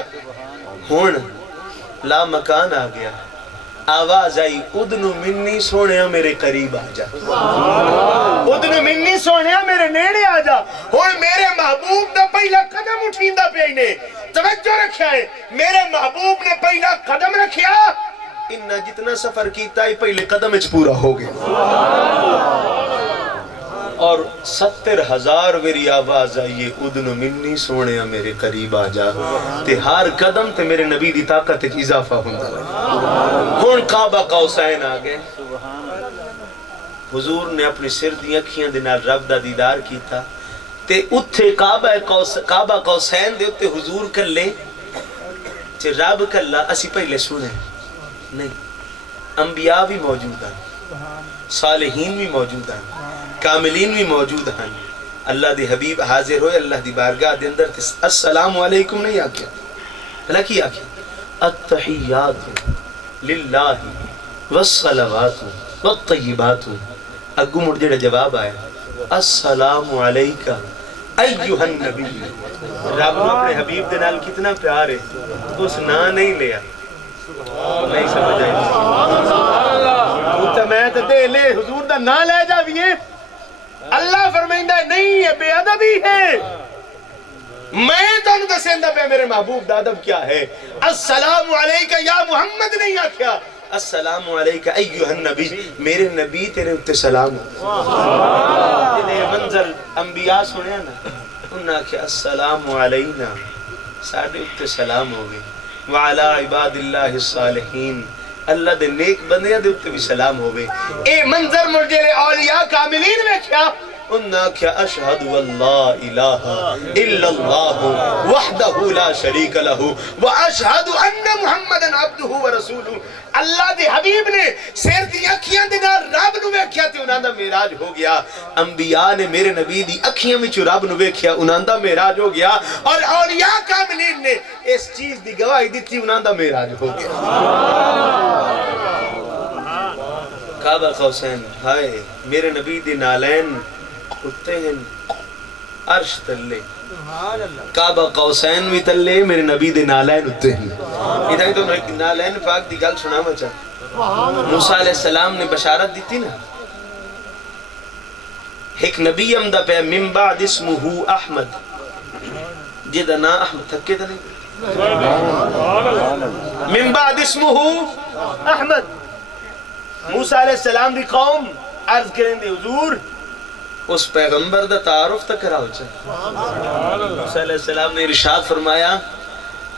ہون لا مکان آ گیا. آواز آئی ادنو منی سونیا میرے قریب آ جا. ادنو منی سونیا میرے نیڑے آ جا. اور میرے محبوب دا پہلا قدم اٹھیندہ پہ انہیں توجہ رکھیا ہے. میرے محبوب نے پہلا قدم رکھیا انہا جتنا سفر کیتا ہے پہلے قدم اچ پورا ہو گیا. اور 70,000 ویری آواز آئیے ادنو منی سونیا میرے قریب آ جا. تے ہر قدم تے میرے نبی دی طاقت اچ اضافہ ہوندہ ہے. ہون کعبہ قوسین آگئے. حضور نے اپنی سر دی اکھیاں دے نال رب دا دیدار کیتا تے اتھے کعبہ قوسین دے اتھے حضور کلے تے رب کلا اسی پہلے سنے نہیں. انبیاء بھی موجود ہیں، صالحین بھی موجود ہیں، کاملین بھی موجود ہیں. اللہ دی حبیب حاضر ہوئے اللہ دی بارگاہ دے اندر السلام علیکم نہیں آکیا. اللہ کی آکیا التحیات للہ والصلوات والطیبات. اگو مڑ جڑا جواب آیا السلام علیکہ ایوہ النبی. رب نے اپنے حبیب دے نال کتنا پیار ہے، اس نا نہیں لیا. نہیں سمجھ آئی میں تو دے لے حضور دا نا لے جا بھی ہے. اللہ فرمائندہ نہیں ہے بے ادبی ہے. میں تو انہوں دسیندہ پہ میرے محبوب دا ادب کیا ہے. السلام علیکہ یا محمد نہیں آکھیا السلام علیکہ ایوہ النبی. میرے نبی تیرے اتنے سلام ہو. جنہیں منظر انبیاء سنے نا انہوں نے آکھیا السلام علینا ساڑھے اتنے سلام ہو گئے. وعلا عباد اللہ الصالحین اللہ دے نیک بندیاں دے اتنے بھی سلام ہوئے. اے منظر مرجلے اولیاء کاملین میں کیا انہا کیا اشہد واللہ الہ الا اللہ وحدہ لا شریک لہو واشہد ان محمدن عبدہ ورسولہ. اللہ دے حبیب نے سیر دی اکھیاں دے نال رب نو ویکھیا تے انہاں دا معراج ہو گیا. انبیاء نے میرے نبی دی اکھیاں وچ رب نو ویکھیا انہاں دا معراج ہو گیا. اور اولیاء کاملین نے اس چیز دی گواہی دتی انہاں دا معراج ہو گیا. کعبہ قوسین ہائے میرے نبی دی نالین کتے ہیں عرش تلے کعبہ قوسین بھی تلے میرے نبی دے نالین اتے ہیں ادھائی تو نالین پاک دی گل سنا مچا موسیٰ علیہ السلام نے بشارت دیتی نا ایک نبی امدہ پہ من بعد اسمہ احمد جیدہ نا احمد تھکے تھا نہیں من بعد اسمہ احمد موسیٰ علیہ السلام دی قوم عرض کریں دے حضور اس پیغمبر دا تعارف تک کراؤ چاہے موسیٰ علیہ السلام نے ارشاد فرمایا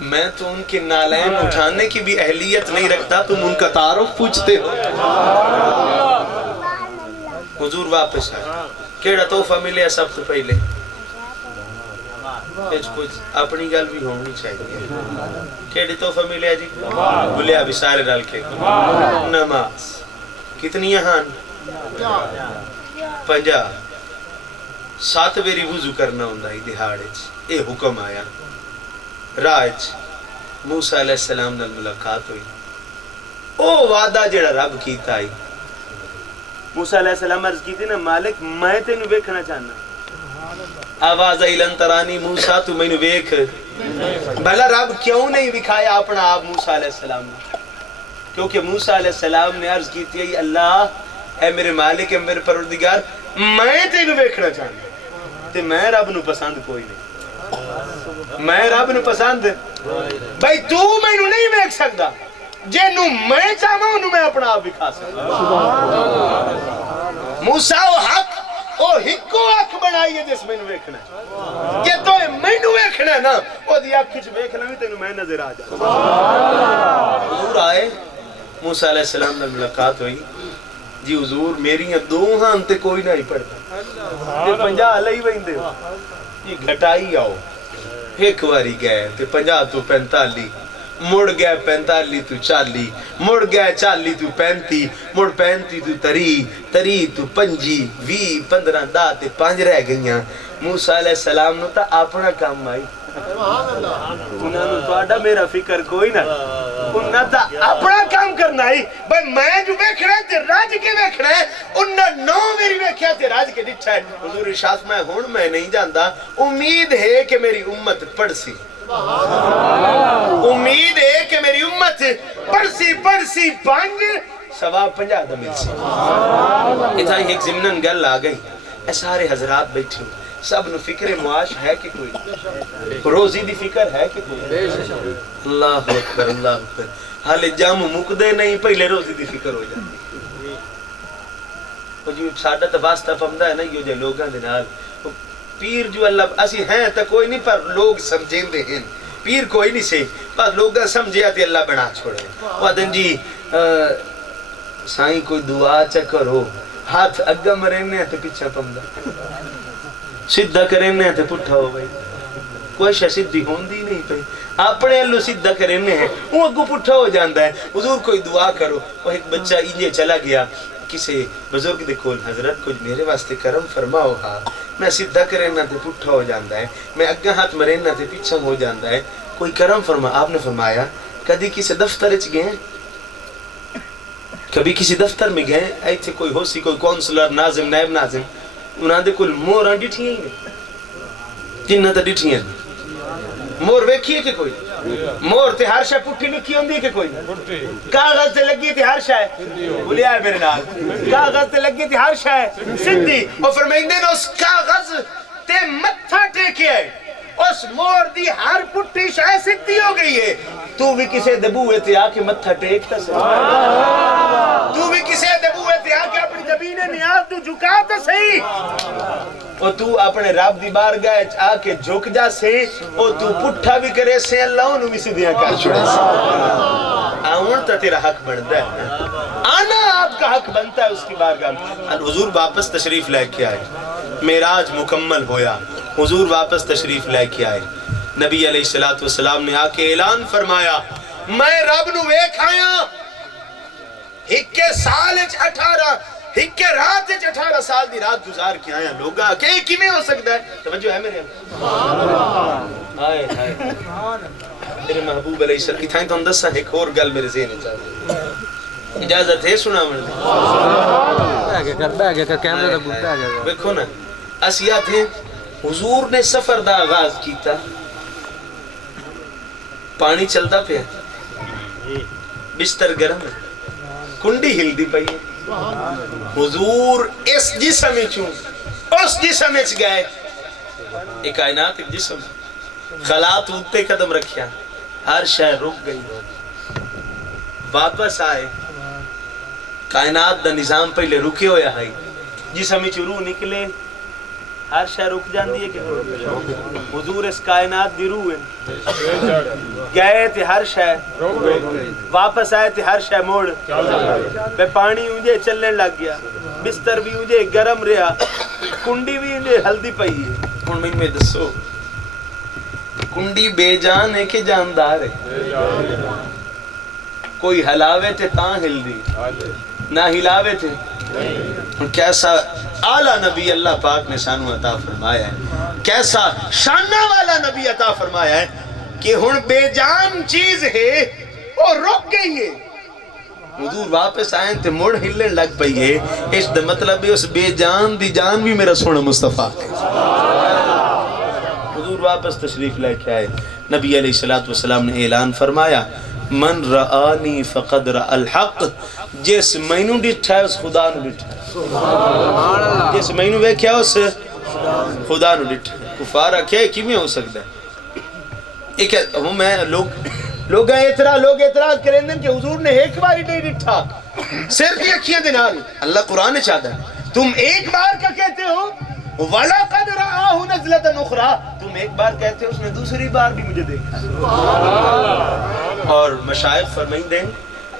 میں تو ان کے نالین اٹھانے کی بھی اہلیت نہیں رکھتا تم ان کا تعارف پوچھتے ہو حضور واپس آئے کیڑا تحفہ ملے سب سے پہلے کچھ اپنی گل بھی ہونی چاہیے کیڑی تحفہ ملے جی بولے ابھی سارے ڈال کے نماز کتنی یہاں 50 7 ویری وضو کرنا ہوندا ہی دہاڑے اے حکم آیا راج موسیٰ علیہ السلام نال ملاقات ہوئی او وعدہ جڑا رب کیتا ہی موسیٰ علیہ السلام عرض کی تھی نا مالک میں تینوں ویکھنا چاہنا آواز آئی لن ترانی موسیٰ تو میں نے ویکھ بھلا رب کیوں نہیں دکھایا اپنا آپ موسیٰ علیہ السلام نے کیونکہ موسیٰ علیہ السلام نے عرض کی تھی اللہ اے میرے مالک اے میرے پروردگار میں تینوں ویکھنا چاہنا تے میں رب نو پسند کوئی نہیں میں رب نو پسند بھائی تو میں نو نہیں ویکھ سکتا جنو میں چاہوں انہوں میں اپنا آپ دکھا سکتا موسیٰ و حق او ہکو اکھ بنائیے جس میں نو ویکھنا ہے کہ تو میں نو ویکھنا ہے نا او دی اکھ چھ ویکھنا بھی تینوں میں نظر آ جاتا حضور آئے موسیٰ علیہ السلام نے ملاقات ہوئی جی حضور میری دو ہاں تے کوئی نہیں پڑھتا تے 50 لئی ویندے یہ گھٹائی آؤ ایک واری گئے تے 50 تو 45 مڑ گئے 45 تو 40 مڑ گئے 40 تو 35 مڑ 35 تو 30 تو 25 20 15 10 تے 5 رہ گئیاں موسیٰ علیہ السلام نو تا اپنا کام آئی انہاں نو تواڈا میرا فکر کوئی نہ انہاں تا اپنا کام کرنا ہی بھائی میں جو ویکھنا ہے تے راج کے ویکھنا ہے انہاں 9 میری ویکھیا تے راج کے ڈٹھا ہے حضور ارشاد میں ہن میں نہیں جاندا امید ہے کہ میری امت پڑھ سی امید ہے کہ میری امت پڑھ سی 5 ثواب 50 دا مل سی اتھا ایک ضمنن گل آ گئی اے سارے حضرات بیٹھے سب نو فکر معاش ہے کہ کوئی روزی دی فکر ہے کہ کوئی اللہ اکبر اللہ اکبر حال جام مکدے نہیں پہلے روزی دی فکر ہو جاتی جو ساڈا تا واسطہ پمدا ہے نا یہ جو لوگاں دے نال پیر جو اللہ اسی ہیں تا کوئی نہیں پر لوگ سمجھیں دے ہیں پیر کوئی نہیں سے بس لوگاں سمجھے آتی اللہ بنا چھوڑے وعدن جی سائیں کوئی دعا چکر ہو ہاتھ اگا مرنے ہیں تو پیچھا پمدا سدھا کرنے ہیں تو پٹھا ہو بھائی کوئی شہ سدھی ہوندی نہیں پہ اپنے اللہ سدھا کرنے ہیں وہ اگو پٹھا ہو جاندہ ہے حضور کوئی دعا کرو وہ ایک بچہ انجے چلا گیا کسے بزرگ دے کول حضرت کچھ میرے واسطے کرم فرماؤ ہاں میں سدھا کرنا تے پٹھا ہو جاندہ ہے میں اگا ہاتھ مرنا تے پیچھا ہو جاندہ ہے کوئی کرم فرما آپ نے فرمایا کدی کسی دفتر اچ گئے کبھی کسی دفتر میں گئے ایتھے کوئی ہو سی کوئی کونسلر ناظم نائب ناظم انہاں دے کل موراں ڈٹھیاں ہی جنہ تا ڈٹھیاں مور ویکھیے کہ کوئی مور تے ہر شے پٹھی لکھی ہوندی کہ کوئی کاغذ تے لگی تے ہر شے بولیا ہے میرے نال کاغذ تے لگی تے ہر شے سدھی اور فرمائندے نے اس کاغذ تے متھا ٹیکے اس مور دی ہر پٹھی شے سدھی ہو گئی ہے تو بھی کسے دبوئے تے آ کے متھا ٹیکتا سے تو بھی کسے دبوئے تے آ کے اپنی زمین نیاز تو جھکا تو صحیح اور تو اپنے رب دی بارگاہ آ کے جھک جا سے اور تو پٹھا بھی کرے سے اللہ انہوں بھی سیدھیاں کر چھوڑے سے آؤن تا تیرا حق بنتا ہے آنا آپ کا حق بنتا ہے اس کی بارگاہ حضور واپس تشریف لے کے آئے معراج مکمل ہویا حضور واپس تشریف لے کے آئے نبی علیہ السلام نے آ کے اعلان فرمایا میں رب نو ویکھ آیا ہکے سال 18 ہکے رات 18 سال دی رات گزار کے آیا لوگا کہ ایک ہی میں ہو سکتا ہے توجہ ہے میرے آئے آئے میرے محبوب علیہ السلام کی تھائیں تو اندسا ایک اور گل میرے ذہن چاہتے اجازت ہے سنا مرد بیکھو نا اسیات ہیں حضور نے سفر دا آغاز کیتا، پانی چلتا پیا، بستر گرم ہے، کنڈی ہل دی پئی ہے، حضور اس جسم چوں اس جسم وچ گئے، ایک کائنات ایک جسم، خلا تو اتے قدم رکھیا، ہر شے رک گئی، واپس آئے، کائنات دا نظام پہلے رکے ہویا ہے، جسم وچ روح نکلے ہر شے رک جاندی ہے کہ حضور اس کائنات دی روح ہے، گئے تے ہر شے واپس آئے تے ہر شے موڑ پہ، پانی انجے چلنے لگ گیا، بستر بھی انجے گرم رہا، کنڈی بھی انجے ہلدی پئی ہے۔ ہن میں دسو کنڈی بے جان ہے کہ جاندار ہے؟ کوئی ہلاوے تے تاں ہل دی، نہ ہلاوے تھے۔ کیسا اعلیٰ نبی اللہ پاک نے سانو عطا فرمایا ہے، کیسا شانہ والا نبی عطا فرمایا ہے کہ ہن بے جان چیز ہے اور رک گئی ہے، حضور واپس آئیں تے مڑ ہلنے لگ پئی ہے، اس دا مطلب ہے اس بے جان دی جان بھی میرا سونا مصطفیٰ ہے۔ حضور واپس تشریف لے کے آئے، نبی علیہ السلام نے اعلان فرمایا من رآنی فقد رأى الحق، جس مینوں ڈٹھا ہے اس خدا نو ڈٹھا ہے، جس مینوں ویکھیا اس خدا نو ڈٹھا ہے۔ کفار آکھیا کیویں ہو سکتا ہے؟ ایک میں لوگ اعتراض کریں کہ حضور نے ایک بار ہی نہیں ڈٹھا، صرف یہ اکھیاں دے نال، اللہ قرآن چاہتا ہے تم ایک بار کا کہتے ہو وَلَقَدْ رَآهُ نَزْلَةً أُخْرَى، تم ایک بار کہتے ہو اس نے دوسری بار بھی مجھے دیکھا۔ اور مشائخ فرمائیں دیں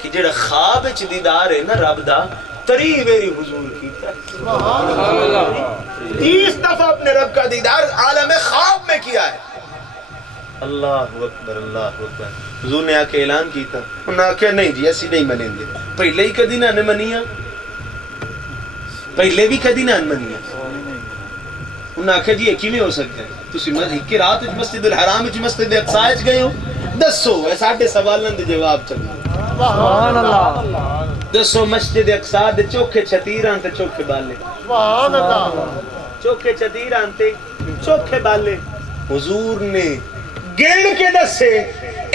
کہ جڑا خواب وچ دیدار ہے نا رب دا، 30 ویری حضور کیتا ہے، 30 دفعہ اپنے رب کا دیدار عالم خواب میں کیا ہے۔ اللہ اکبر اللہ اکبر۔ حضور نے آ کے اعلان کیتا، انہوں نے آکھیا نہیں جی ایسی نہیں منیں گے، پہلے ہی کدی نہ منیا، پہلے بھی کدی نہ منیا۔ انہوں نے آکھیا جی یہ کیویں ہو سکتا ہے؟ تسی ایک رات وچ مسجد الحرام وچ مسجد اقصی وچ گئے ہو، دسو اے ساڈے سوالوں دے جواب چلو۔ سبحان اللہ۔ دسو مسجد اقصی دے چوکھے چھتیراں تے چوکھے بالے، سبحان اللہ، چوکھے چھتیراں تے چوکھے بالے، حضور نے گن کے دسے،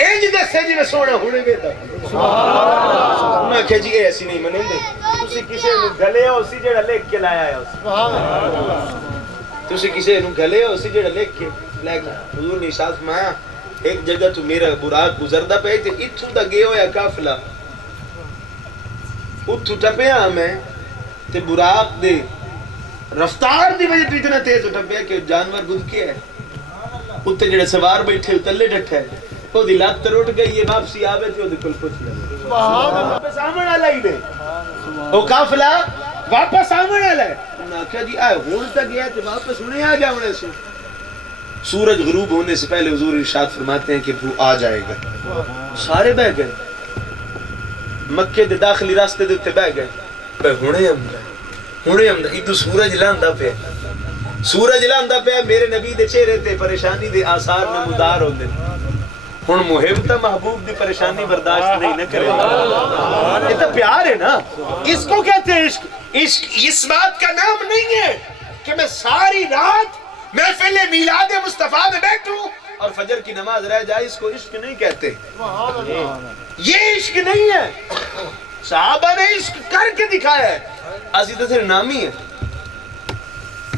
انج دسے جی میں سونا ہونے گئے انہوں نے آکھیا جی اے ایسی نہیں منیں گے، تسی کسے نو گلے ہو سی جڑا لکھ کے لایا ہے، سبحان اللہ، تسی کسے نو گلے ہو سی جڑا لکھ کے لے گیا۔ حضور نے ارشاد فرمایا ایک جگہ تو میرا براق گزردا پیا تے اتھوں دا گیا ہویا قافلہ، اتھوں ٹپیا میں تے براق دے رفتار دی وجہ تو اتنا تیز ٹپیا کہ جانور گد کے ہے، اتنے جڑے سوار بیٹھے تلے ڈٹھے، وہ دی لات ٹوٹ گئی، یہ واپسی آوے تے اودے کول پوچھ لیا، سبحان اللہ، واپس آون والا ہی نے، او قافلہ واپس آون والا ہے۔ انہاں کہا جی اے ہن تک گیا تے واپس ہنے آ جاونے سے۔ سورج غروب ہونے سے پہلے حضور ارشاد فرماتے ہیں کہ وہ آ جائے گا، سارے بہ گئے، مکے دے داخلی راستے دے تے بہ گئے، ہنے ہمدا ادو سورج لاندا پیا، سورج لاندا پیا، میرے نبی دے چہرے تے پریشانی دے آثار نمودار ہوندے، ہن محب تا محبوب دی پریشانی برداشت نہیں نہ کرے گا، یہ تو پیار ہے نا، اس کو کہتے ہیں عشق۔ عشق اس بات کا نام نہیں ہے کہ میں ساری رات محفل میلاد مصطفیٰ میں بیٹھوں اور فجر کی نماز رہ جائے، اس کو عشق نہیں کہتے، یہ عشق نہیں ہے، صحابہ نے عشق کر کے دکھایا ہے، عزیز سے نامی ہے،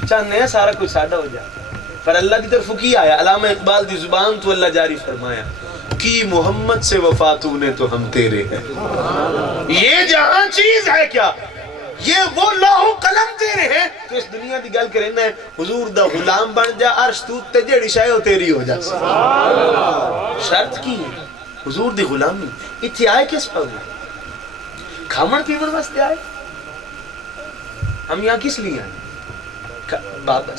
چاہنے ہیں سارا کچھ سادہ ہو جائے، پر اللہ کی طرف کی آیا، علامہ اقبال دی زبان تو اللہ جاری فرمایا کی محمد سے وفا تو نے تو ہم تیرے ہیں، یہ جہاں چیز ہے کیا، یہ وہ لوح و قلم تیرے ہیں، تو اس دنیا دی گل کرنا ہے حضور دا غلام بن جا، عرش تو تے جیڑی شے او تیری ہو جا، شرط کی ہے حضور دی غلامی۔ اتھے آئے کس پر کھامن پیمن واسطے آئے، ہم یہاں کس لیے آئے؟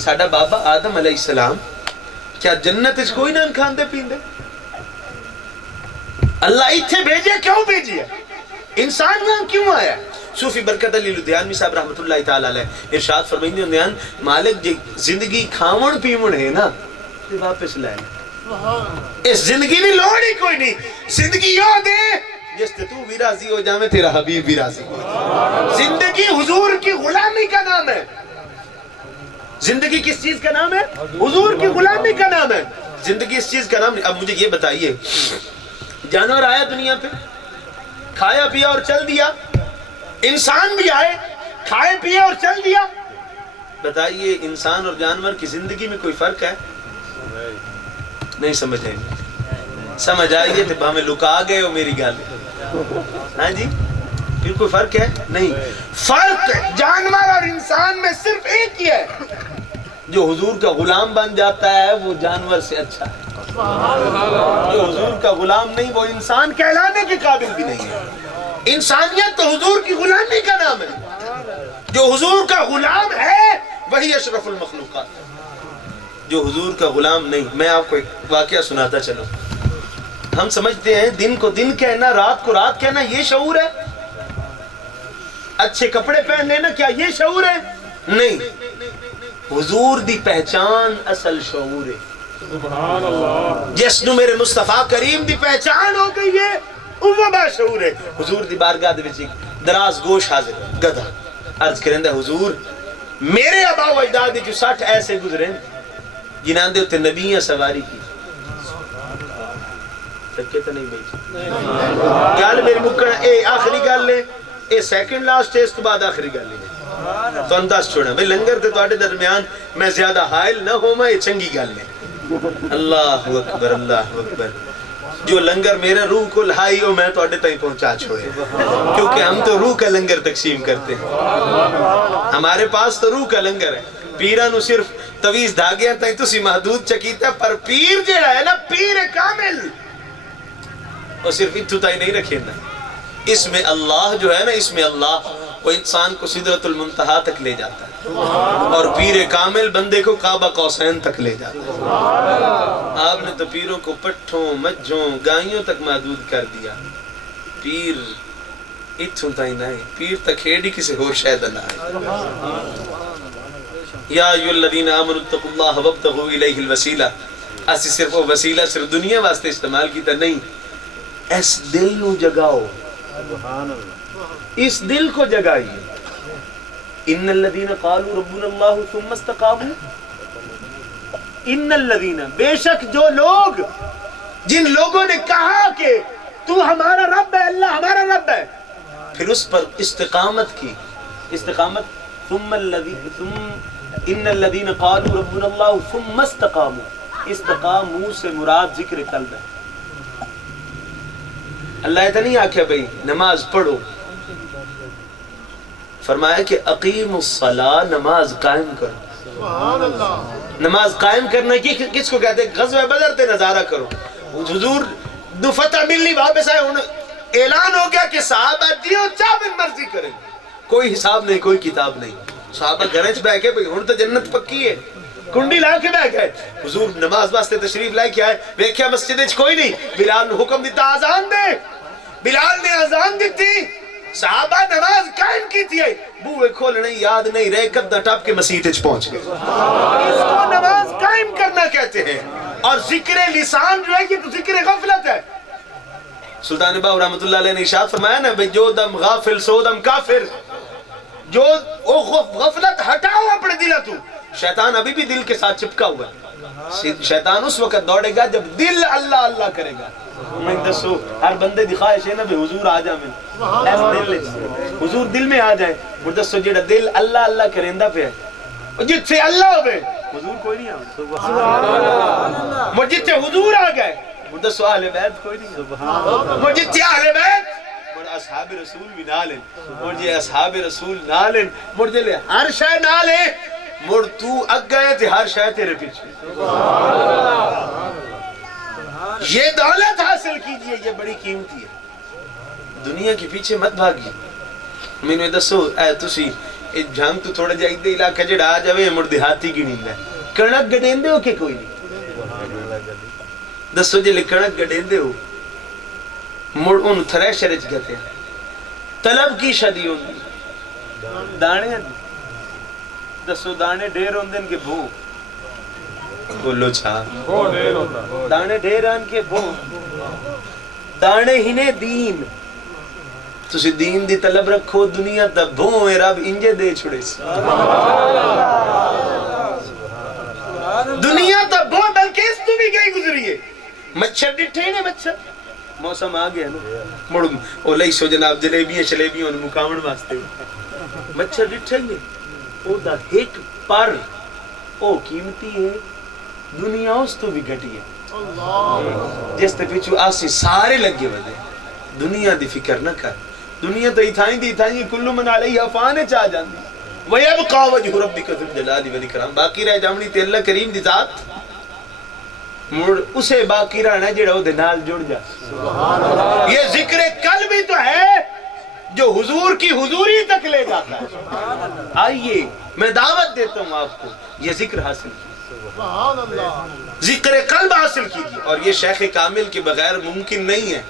ساڈا بابا آدم علیہ السلام کیا جنت اس کوئی نہ کھاندے پیندے؟ اللہ اتھے بھیجے کیوں بھیجے؟ انسان یہاں کیوں آیا؟ صوفی برکت علی لدھیانوی صاحب رحمت اللہ تعالی علیہ ارشاد فرمائیں دے مالک جی زندگی کھاون پیون ہے نا تے واپس لے اس زندگی دی لوڑ ہی کوئی نہیں، زندگی یوں دے جس تے تو بھی راضی ہو جاویں تیرا حبیب بھی راضی ہو۔ زندگی حضور کی غلامی کا نام ہے، زندگی کس چیز کا نام ہے؟ حضور کی غلامی کا نام ہے. زندگی اس چیز کا نام نہیں. اب مجھے یہ بتائیے، جانور آیا دنیا پہ، کھایا پیا اور چل دیا، انسان بھی آئے، کھائے پیا اور چل دیا. بتائیے انسان اور جانور کی زندگی میں کوئی فرق ہے؟ نہیں سمجھ آئیں گے. سمجھ آئیے تو ہمیں لکا گئے ہو میری گل. ہاں جی، پھر کوئی فرق ہے؟ نہیں. فرق جانور اور انسان میں صرف ایک ہی ہے، جو حضور کا غلام بن جاتا ہے وہ جانور سے اچھا ہے. جو حضور کا غلام نہیں وہ انسان کہلانے کے قابل بھی نہیں ہے. انسانیت تو حضور کی غلامی کا نام ہے. جو حضور کا غلام ہے وہی اشرف المخلوقات. جو حضور کا غلام نہیں. میں آپ کو ایک واقعہ سناتا چلوں. ہم سمجھتے ہیں دن کو دن کہنا، رات کو رات کہنا یہ شعور ہے، اچھے کپڑے پہن لینا کیا یہ شعور ہے؟ نہیں. حضور دی پہچان اصل شعور ہے. جس نو میرے مصطفیٰ کریم دی پہچان ہو گئی ہے وہ با شعور ہے. حضور دی بارگاہ دے وچ دراز گوش حاضر گدھا عرض کرندا حضور میرے آبا و اجداد جو 60 ایسے گزرے جنہاں دے اوتے نبیاں سواری کی. سکے تو نہیں بھائی گل میری مکن اے آخری گل ہے، اے سیکنڈ لاسٹ ہے، اس تو بعد آخری گل ہے. تو انداز چھوڑا بھائی لنگر تے تواڈے درمیان میں زیادہ حائل نہ ہوواں، یہ چنگی گل ہے. اللہ اکبر اللہ اکبر. جو لنگر میرے روح کو لہائی ہو میں تواڈے تائیں پہنچا چھوڑے، کیونکہ ہم تو روح کا لنگر تقسیم کرتے ہیں. ہمارے پاس تو روح کا لنگر ہے. پیراں نو صرف تویز دھاگیاں تائیں تسی محدود چکیتا، پر پیر جڑا ہے نا پیر کامل وہ صرف اتھو تائیں نہیں رکھے نا. اس میں اللہ جو ہے نا، اس میں اللہ وہ انسان کو سدرۃ المنتہا تک لے جاتا ہے، اور پیر کامل بندے کو کعبہ قوسین تک لے جاتا ہے. آپ نے تو پیروں کو پٹھوں مجھوں گائیوں تک محدود کر دیا. پیر اتھوں تائیں نہ ہے، پیر تک کھیڑی کسی اور شاید نہ ہے. یا ایھا الذین آمنوا اتقوا اللہ وابتغوا الیہ الوسیلہ. اسی صرف وہ وسیلہ صرف دنیا واسطے استعمال کیتا نہیں، اس دل نو جگاؤ. اس دل کو جگائیے. ان الذین قالوا ربنا اللہ ثم استقاموا. ان الذین بے شک جو لوگ، جن لوگوں نے کہا کہ تو ہمارا رب ہے، اللہ ہمارا رب ہے، پھر اس پر استقامت کی. استقامت ثم ان الذین قالوا ربنا اللہ ثم استقاموا. استقاموا سے مراد ذکر قلب ہے. اللہ ایسا نہیں آکھیا بھئی نماز پڑھو، فرمایا کہ اقیم الصلاۃ، نماز قائم کرو. نماز قائم کرنا کی کس کو کہتے ہیں؟ غزوہ بدر تے نظارہ کرو. حضور دو فتح ملی واپس آئے، اعلان ہو گیا کہ صحابہ دیو چاہن مرضی کریں، کوئی حساب نہیں کوئی کتاب نہیں. صحابہ گھریں چ بیٹھ کے بھئی ہن تو جنت پکی ہے، کنڈی لا کے بیٹھ گئے. حضور نماز واسطے تشریف لائے کے آئے، ویکھیا مسجد وچ کوئی نہیں. بلال نے حکم دیتا آزان دے. بلال نے آزان دیتی، صحابہ نماز قائم کی تھی، بوئے کھولنے یاد نہیں رہے، قدہ ٹاپ کے مسجد وچ پہنچ گئے. اس کو نماز قائم کرنا کہتے ہیں. اور ذکر لسان جو ہے یہ تو ذکر غفلت ہے. سلطان باہو رحمۃ اللہ علیہ نے ارشاد فرمایا نا، جو دم غافل سو دم کافر. جو غفلت ہٹاؤ اپنے دلوں تو. شیطان ابھی بھی دل کے ساتھ چپکا ہوا ہے. شیطان اس وقت دوڑے گا جب دل اللہ اللہ کرے گا. میں دسو ہر بندے دی خواہش ہے نا بے حضور آ جا میں ایس دل حضور دل میں آ جائے. مجھ دسو جیڑا دل اللہ اللہ کریندا پہ ہے، جتھے اللہ ہوئے حضور کوئی نہیں آؤں. سبحان اللہ. مجھ جتھے حضور آ گئے مجھ دسو اہل بیت کوئی نہیں. سبحان اللہ. مجھ جتھے اہل بیت مجھ اصحاب رسول بھی نہ لیں، مجھ جے اصحاب رسول نہ لیں، مجھ جے ہر شے نہ لیں، مڑ تو اگ گئے تھے ہر شے تیرے پیچھے. یہ دولت حاصل کیجئے، یہ بڑی قیمتی ہے. دنیا کے پیچھے مت بھاگیے. میں دسو اے تسی جھنگ تو تھوڑا جائے دے علاقہ جڑا آ جاوے مڑ دیہاتی کی نیند ہے. کنک گڈیندے ہو کہ کوئی نہیں؟ دسو جے کنک گڈیندے ہو مڑ ان تھریشر وچ گتے طلب کی شدی ہوندی دانے. دسو دانے ڈھیر ہوندے کہ بھو؟ بولو چھا دانے ڈھیر آن کے بھو. دانے ہی نے دین. تسی دین دی طلب رکھو، دنیا تا بھو رب انجے دے چھڑے. دنیا تو بہت بلکہ اس تو بھی گئی گزری ہے مچھر ڈٹھے نے مچھر موسم آ گیا نا مڑ او لئی سو جناب جلیبیاں مقامن واسطے مچھر ڈٹھے نے او دا ایک پر او قیمتی ہے دنیا اس تو بھی گھٹی ہے جس تے پیچھو آسی سارے لگے ودے دنیا دی فکر نہ کر دنیا تو دی تھائیں کلو من علیہ فانے چاہ جاندی وَيَبْقَى وَجْهُ رَبِّكَ ذُو الجلال والإکرام باقی رہ جامنی تے اللہ کریم دی ذات مڑ اسے باقی رہنا جڑا او دے نال جڑ جا یہ ذکر قلبی تو ہے جو حضور کی حضوری تک لے جاتا ہے آئیے میں دعوت دیتا ہوں آپ کو یہ ذکر حاصل کیجئے ذکر قلب حاصل کیجئے اور یہ شیخ کامل کے بغیر ممکن نہیں ہے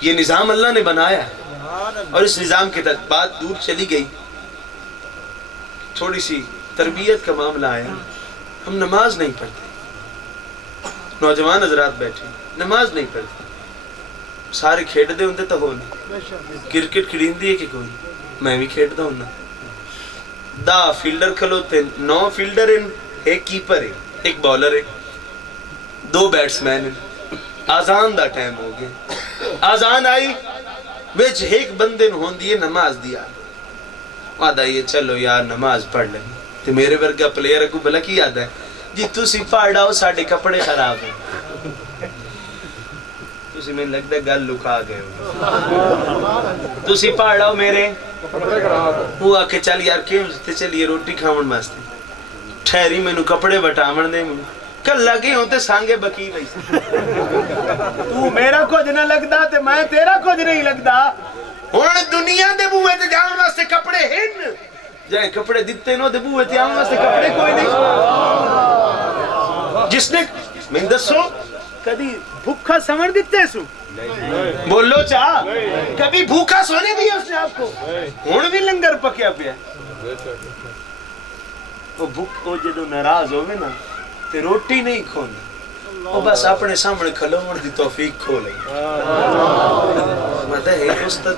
یہ نظام اللہ نے بنایا ہے اور اس نظام کے تحت بات دور چلی گئی تھوڑی سی تربیت کا معاملہ آیا ہم نماز نہیں پڑھتے نوجوان حضرات بیٹھے نماز نہیں پڑھتے سارے کھیڑ دے ہوندے تو ہو نہیں کرکٹ کھڑین دی ہے کہ کوئی میں بھی کھیڑ دا ہوں نا دا فیلڈر کھلوتے 9 فیلڈر ہیں ایک کیپر ہے ایک بولر ہے 2 بیٹسمین ہیں آزان دا ٹائم ہو گئے آزان آئی ویچ ایک بندے ہون دیئے نماز دیا وعدہ یہ چلو یار نماز پڑھ لیں تو میرے ورگا پلیئر کو بلا کی یاد ہے جی تو سی پاڑاؤ ساڑھے کپڑے خراب ہیں تو سی میں لگتا ہے گل لکا گئے ہو تو سی پاڑاؤ میرے وہ آکے چل یار کیوں تے چلیے روٹی کھاون ماستے ٹھہری میں نو کپڑے بٹامن دے کل لگے ہوتے سانگے بکی نہیں تو میرا کچھ نہ لگتا تے میں تیرا کچھ نہیں لگتا ہون دنیا دے بوئے تے جاؤں واسطے کپڑے ہن جائیں کپڑے دیتے نو دے بوئے تے جاؤں واسطے کپڑے کوئی نہیں جس نے میں دسو کبھی بھوکا سمر دیتے سو بولو چاہ کبھی بھوکا سونے دیا اس نے آپ کو ہون بھی لنگر پکیا پیا وہ بھوک کو جدو ناراض ہوئے نا تے روٹی نہیں کھونا وہ بس اپنے سامنے کھلوڑ دی توفیق کھو لئی مدہ ہے استاد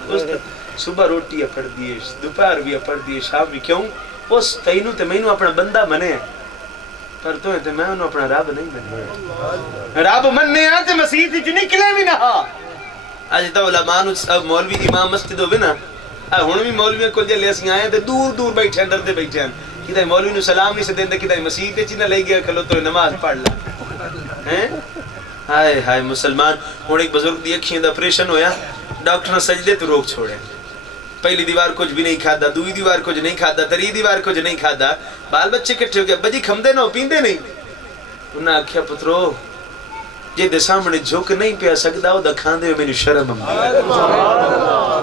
صبح روٹی اپڑ دیئے دوپہر بھی اپڑ دیئے شام بھی کیوں اس تینوں تے مینوں اپنا بندہ بنے ہیں پر تو ہے تے میں انہوں اپنا رب نہیں بنے رب مننے آتے مسیح تھی جو نکلے بھی نہ آج تا علماء مولوی امام مسجد ہوئے نا ہون بھی مولویاں کو جلے اسی آئے تے دور دور بیٹھے ہیں ڈردے بیٹھے ہیں کدھائی مولوی نو سلام نہیں سے دیندے کدھائی مسیح تے چینہ لے گیا کھلو تو نماز پڑھ لا ہائے ہائے مسلمان ہون ایک بزرگ دی اکھیں دا پریشن ہویا ڈاکٹر نے سجدے تو روک چھوڑے پہلی دیوار کچھ بھی نہیں کھادا دوئی دیوار کچھ نہیں کھادا تری دیوار کچھ نہیں کھادا بال بچے کٹھے ہو گیا بجی کھمدے نو پیندے نہیں انہاں آکھیا پترو جے دے سامنے جھوک نہیں پیا سکدا او دکھان دے میری شرم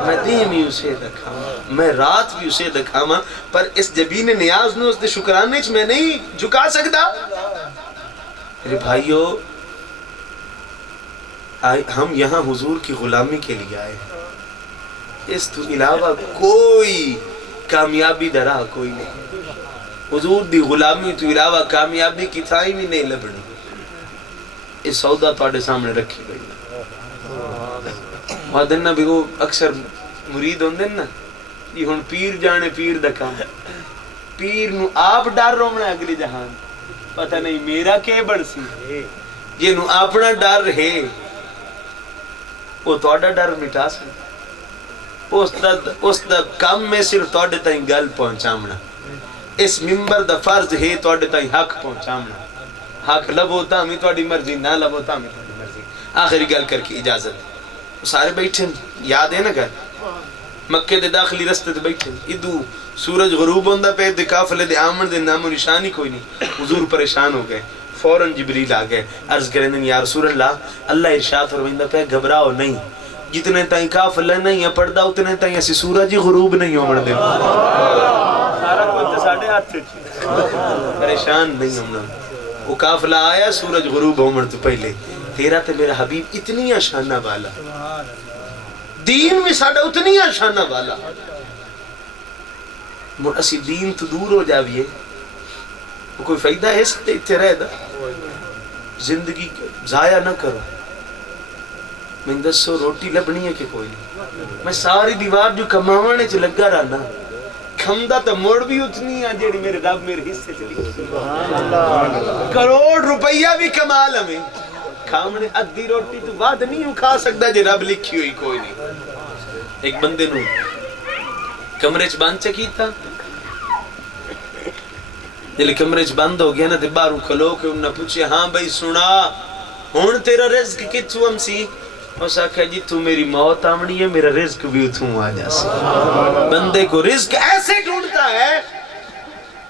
میں دیم ہی اسے دکھاما میں رات بھی اسے دکھاما پر اس جبین نیاز نو اس دے شکرانے چ میں نہیں جھکا سکدا میرے بھائیو ہم یہاں حضور کی غلامی کے لیے آئے اس تو علاوہ کوئی کامیابی درا کوئی نہیں حضور دی غلامی تو علاوہ کامیابی کی تھائی بھی نہیں لبنی اس سودا توڑے سامنے رکھی گئی وعدن نہ بھی وہ اکثر مرید ہوندے نا یہ ہن پیر جانے پیر دا کام پیر نو آپ ڈر رومنا اگلی جہان پتہ نہیں میرا کے بڑھ سی یہ نو اپنا ڈر ہے وہ توڑا ڈر مٹا سکتا اس دا کام میں صرف توڑے تائیں گل پہنچامنا اس ممبر دا فرض ہے توڑے تائیں حق پہنچامنا حق لبوتا ہمیں توڑی مرضی نہ لبوتا ہمیں توڑی مرضی آخری گل کر کے اجازت سارے بیٹھیں یاد ہے نا گھر مکہ دے داخلی رستے دے بیٹھیں ادو سورج غروب ہوندہ پہ دے کافلے دے آمن دے نام و نشانی کوئی نہیں حضور پریشان ہو گئے فوراں جبریل آ گئے عرض کریں دیں یا رسول اللہ ارشاد فرمائندہ پہ گھبراؤ نہیں جتنے تائیں کافلہ نہیں ہے پردہ اتنے تائیں ایسی سورج غروب نہیں ہو مردے سارا کچھ ساڑھے ہاتھ پریشان نہیں ہونا وہ کافلہ آیا سورج غروب ہو مرد پہلے تیرا تے میرا حبیب اتنی آشانہ والا دین میں ساڑھا اتنی آشانہ والا اسی دین تو دور ہو جاویے کوئی فائدہ ہے سکتے اتھے رہ دا زندگی ضائع نہ کرو میں دسو روٹی لبنی ہے کہ کوئی نہیں میں ساری دیوار جو کماوانے چھ لگا رہنا کھمدا تو موڑ بھی اتنی ہے جیڑی میرے رب میرے حصے چلی کروڑ روپیہ بھی کمال ہمیں کھامنے ادھی روٹی تو بعد نہیں کھا سکتا جے رب لکھی ہوئی کوئی نہیں ایک بندے نو کمرے چ بند چکی تھا جلے کمرے چ بند ہو گیا نا تے باہروں کھلو کے انہاں پوچھے ہاں بھائی سنا ہن تیرا رزق کتھوں ہم سی اس آکھا جی تو میری موت آمنی ہے میرا رزق بھی اتھوں آ جا سی بندے کو رزق ایسے ڈھونڈتا ہے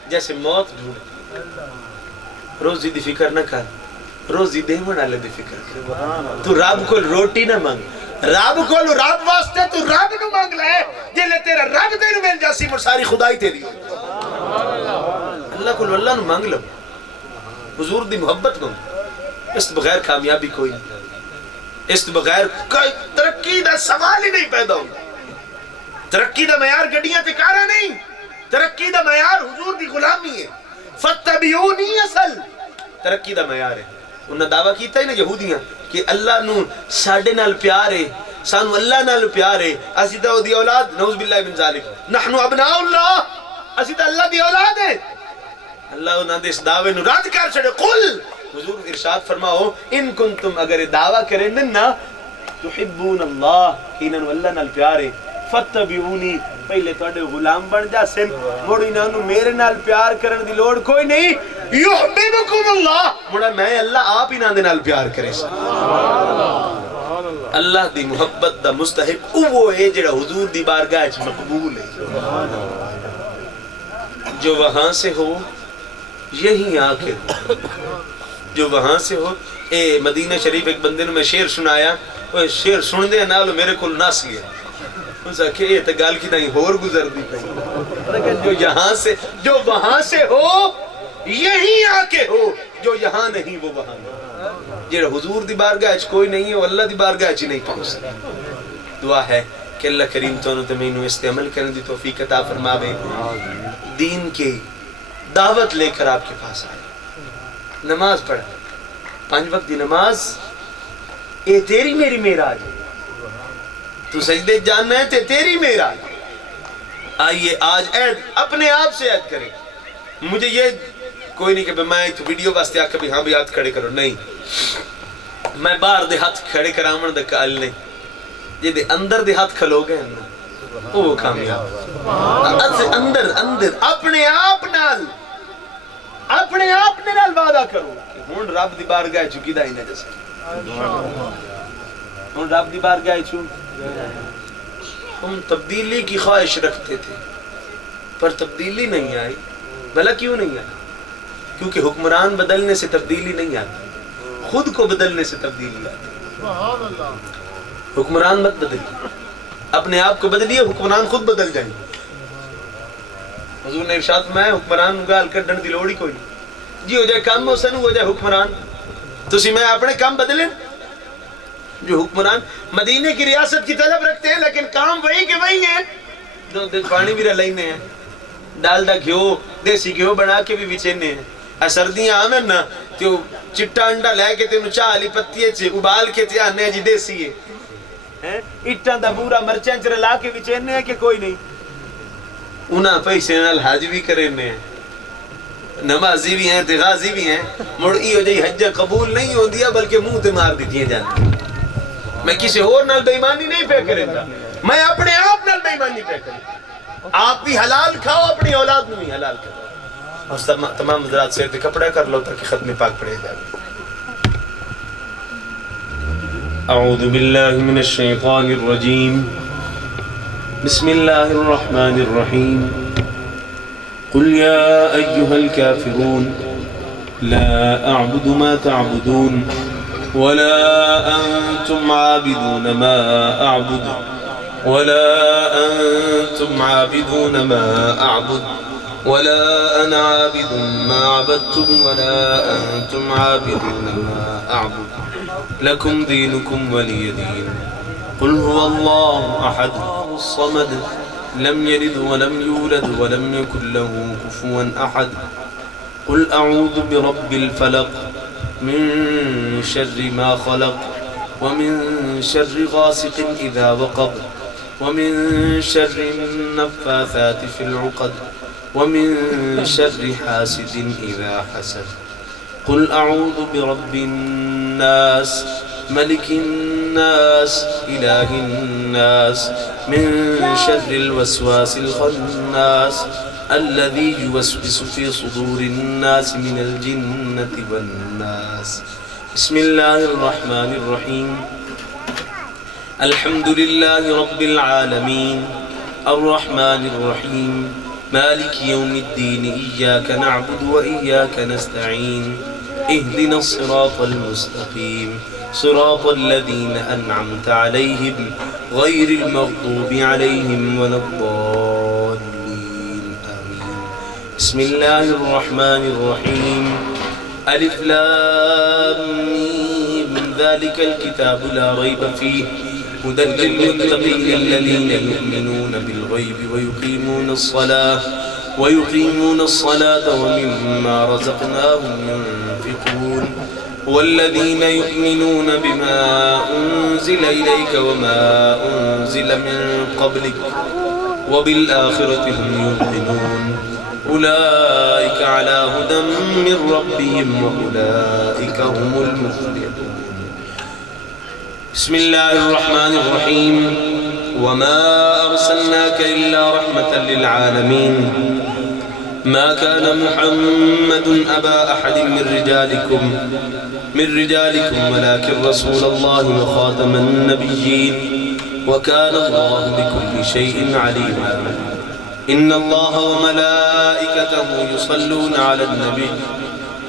جیسے موت ڈھونڈتا روزی دی فکر نہ کر روزی دے والے دی فکر کر تو رب کو روٹی نہ مانگ رب کو رب واسطے تو رب نو مانگ لے جلے تیرا رب تینو مل جاسی پر ساری خدائی تیری اللہ کو اللہ نو مانگ لو حضور دی محبت مانگ اس بغیر کامیابی کوئی نہیں اس بغیر کوئی ترقی دا سوال ہی نہیں پیدا ہوگا ترقی دا معیار گڈیاں تے کارا نہیں ترقی دا معیار حضور دی غلامی ہے فتبعونی اصل ترقی دا معیار ہے انہاں دعویٰ کیتا ہے نا یہودیاں کہ اللہ نو ساڈے نال پیار ہے سانو اللہ نال پیار ہے اسی تے دی اولاد نعوذ باللہ من ذالک نحن ابناء اللہ اسی تے اللہ دی اولاد ہے اللہ انہاں دے اس دعوے نو رد کر چھڑے قل حضور ارشاد فرماؤ ان کنتم اگر دعویٰ کریں نا تحبون اللہ انہاں اللہ نال پیار ہے فتبعونی پہلے توڑے غلام بن جا سن موڑی نانو میرے نال پیار کرن دی لوڑ کوئی نہیں یحببکم اللہ موڑا میں اللہ آپ ہی نان دے نال پیار کرے سن اللہ دی محبت دا مستحق وہ ہے جڑا حضور دی بارگاہ اچ مقبول ہے جو وہاں سے ہو یہی آخر جو وہاں سے ہو اے مدینہ شریف ایک بندے نے میں شعر سنایا وہ شعر سن دے نالو میرے کل نس گیا اس آکھے یہ تو گال کی نہیں ہور گزر دی پہی جو یہاں سے جو وہاں سے ہو یہی آ کے ہو جو یہاں نہیں وہ وہاں نہیں جیڑا حضور دی بارگاہ اچ کوئی نہیں ہے وہ اللہ دی بارگاہ اچ نہیں پہنچ سکتا دعا ہے کہ اللہ کریم تو تمہیں اس عمل کرنے دی توفیق عطا فرماوے دین کی دعوت لے کر آپ کے پاس آئے نماز پڑھ 5 وقت دی نماز اے تیری میری معراج ہے تو سجدے جاننا ہے تیری معراج آئیے آج عید اپنے آپ سے عید کریں مجھے یہ کوئی نہیں کہ میں تو ویڈیو واسطے آکھا بھی ہاں بھی ہاتھ کھڑے کرو نہیں میں باہر دے ہاتھ کھڑے کرامن دے کال نہیں یہ دے اندر دے ہاتھ کھلو گئے وہ کامیاب اندر اپنے آپ نال وعدہ کرو ہون رب دی بارگاہ چکی دا ہی نہ جیسے ہون رب دی بارگاہ چون ہم تبدیلی کی خواہش رکھتے تھے پر تبدیلی نہیں آئی بھلا کیوں نہیں آئی کیونکہ حکمران بدلنے سے تبدیلی نہیں آتی خود کو بدلنے سے تبدیلی آتی حکمران مت بدلیے اپنے آپ کو بدلیے حکمران خود بدل جائیں حضور نے ارشاد فرمایا حکمران گال کڈن دی لوڑ ہی کوئی نہیں جی ہو جائے کام ہو سن ہو جائے حکمران تسی میں اپنے کام بدلیں جو حکمران مدینے کی ریاست کی طلب رکھتے ہیں لیکن کام وہی کے وہی ہیں دو پانی بھی رلینے ہیں ڈالڈا گھیو دیسی گھیو بنا کے بھی بچینے ہیں سردیاں آمن نا تو چٹا انڈا لے کے تینو چاہ علی پتیے چھے ابال کے تیا نے جی دیسی ہے اٹھان دا بورا مرچن چرے لا کے بچینے ہیں کہ کوئی نہیں انہاں پیسے نال حج بھی کرنے ہیں نمازی بھی ہیں تغازی بھی ہیں مڑئی ہو جائی حج قبول نہیں ہو دیا بلکہ منہ تے مار دیتی ہیں جانے میں کسی اور نال بے ایمانی نہیں پہ کریں گا میں اپنے آپ نال بے ایمانی پہ کریں آپ بھی حلال کھاؤ اپنی اولاد میں بھی حلال کرو اور تمام حضرات سے کپڑا کر لو تاکہ ختم پاک پڑے جائے اعوذ باللہ من الشیطان الرجیم بسم اللہ الرحمن الرحیم قل يا أيها الكافرون لا أعبد ما تعبدون ولا أنتم عابدون ما أعبد ولا أنتم عابدون ما أعبد ولا أنا عابد ما عبدتم ولا أنتم عابدون ما أعبد لكم دينكم ولي دين قل هو الله أحد الصمد لم يلد ولم يولد ولم يكن له كفوا أحد قل أعوذ برب الفلق من شر ما خلق ومن شر غاسق إذا وقب ومن شر النفاثات في العقد ومن شر حاسد إذا حسد قل أعوذ برب الناس ملك الناس إله الناس من شر الوسواس الخناس الذي يوسوس في صدور الناس من الجنة والناس بسم الله الرحمن الرحيم الحمد لله رب العالمين الرحمن الرحيم مالك يوم الدين إياك نعبد وإياك نستعين اهدنا الصراط المستقيم صراط الذين أنعمت عليهم غير المغضوب عليهم ولا الضالين آمين بسم الله الرحمن الرحيم ألف لام ميم ذلك الكتاب لا ريب فيه هدى للمتقين الذين يؤمنون بالغيب ويقيمون الصلاة ومما رزقناهم ينفقون والذين يؤمنون بما أنزل إليك وما أنزل من قبلك وبالآخرة هم يوقنون أولئك على هدى من ربهم وأولئك هم المفلحون بسم الله الرحمن الرحيم وما أرسلناك إلا رحمة للعالمين ما كان محمد أبا أحد من رجالكم ولكن رسول الله وخاتم النبيين وكان الله بكل شيء عليما إن الله وملائكته يصلون على النبي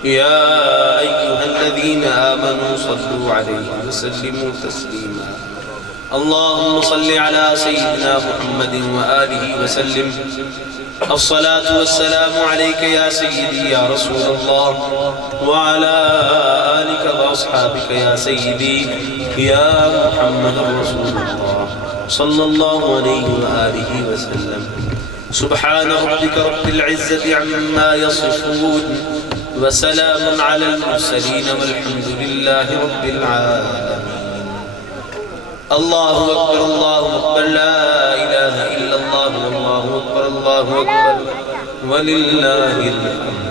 يا أيها الذين آمنوا صلوا عليه وسلموا تسليما اللهم صل على سيدنا محمد وآله وسلم الصلاة والسلام عليك يا سيدي يا رسول الله وعلى آلك وأصحابك يا سيدي يا محمد رسول الله صلى الله عليه وآله وسلم سبحان ربك رب العزة عما يصفون وسلام على المرسلين والحمد لله رب العالمين الله أكبر لا إله إلا الله والله أكبر ولله الحمد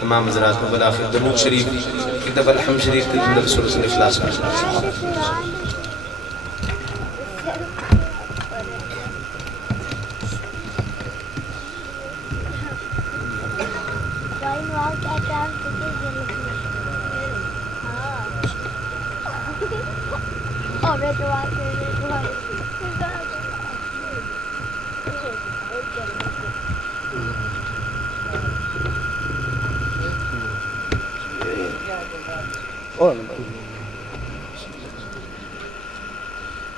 تمام حضرات کو بالآخر درود شریف ایک دفعہ الحمد شریف کے اندر سورۃ الاخلاص کرنا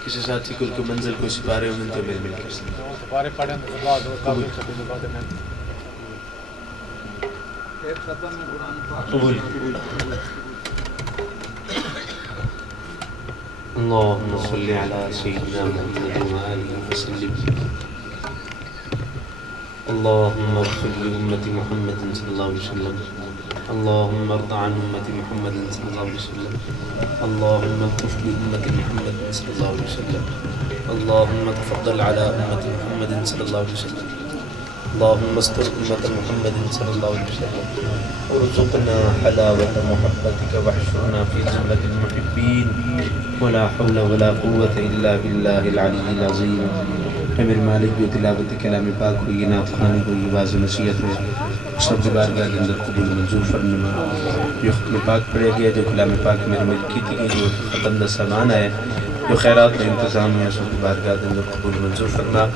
کسی ساتھی کو منزل کو سپارے ہونے تو مل کر سپارے پڑھیں تو بعد قبول اللهم صل على سيدنا محمد وآله وسلم اللهم اغفر لأمة محمد صلى الله عليه وسلم اللهم ارض عن أمة محمد صلى الله عليه وسلم اللهم الطف بأمة محمد صلى الله عليه وسلم اللهم تفضل على أمة محمد صلى الله عليه وسلم اللهم استر أمة محمد صلى الله عليه وسلم وارزقنا حلاوة محبتك واحشرنا في زمرة المحبين ولا حول ولا قوة إلا بالله العلي العظيم امیر مالک جو تلاوت کلام پاک ہوئی نعت خوانی ہوئی واضح نصیحت ہو سب بارگاہ کے اندر قبول منظور فرما جو ختم پاک پڑھے گیا جو کلام پاک میرے مل کی تھی جو ختم دا سامان ہے جو خیرات کا انتظام ہے سب بارگاہ کے اندر قبول منظور فرما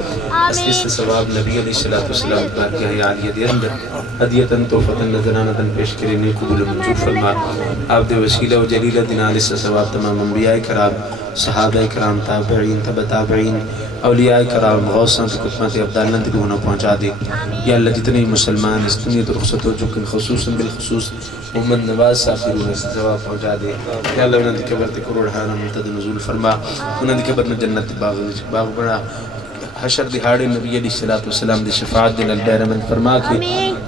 اصلی سے ثواب نبی علیہ السلام بارگاہ عالیہ دے اندر ہدیتاً توفتاً نذرانتاً پیش کرنے قبول منظور فرما آپ دے وسیلہ و جلیلہ دنال اس سے ثواب تمام انبیاء کرام صحابہ کرام تابعین تبع تابعین اولیاء کرام غوثاں کی قسمت ابدالنا دلونا پہنچا دے یا اللہ جتنے مسلمان اس دنیا تو رخصت ہو چکن خصوصاً بالخصوص محمد نواز صاحب کی روح سے جواب پہنچا دے یا اللہ انہوں نے قبر تے کروڑ حانا منتد نزول فرما انہوں نے قبر میں جنت باغ بڑا حشر دہاڑے نبی علیہ الصلوۃ والسلام دی شفاعت دے نال بہرمند فرما کے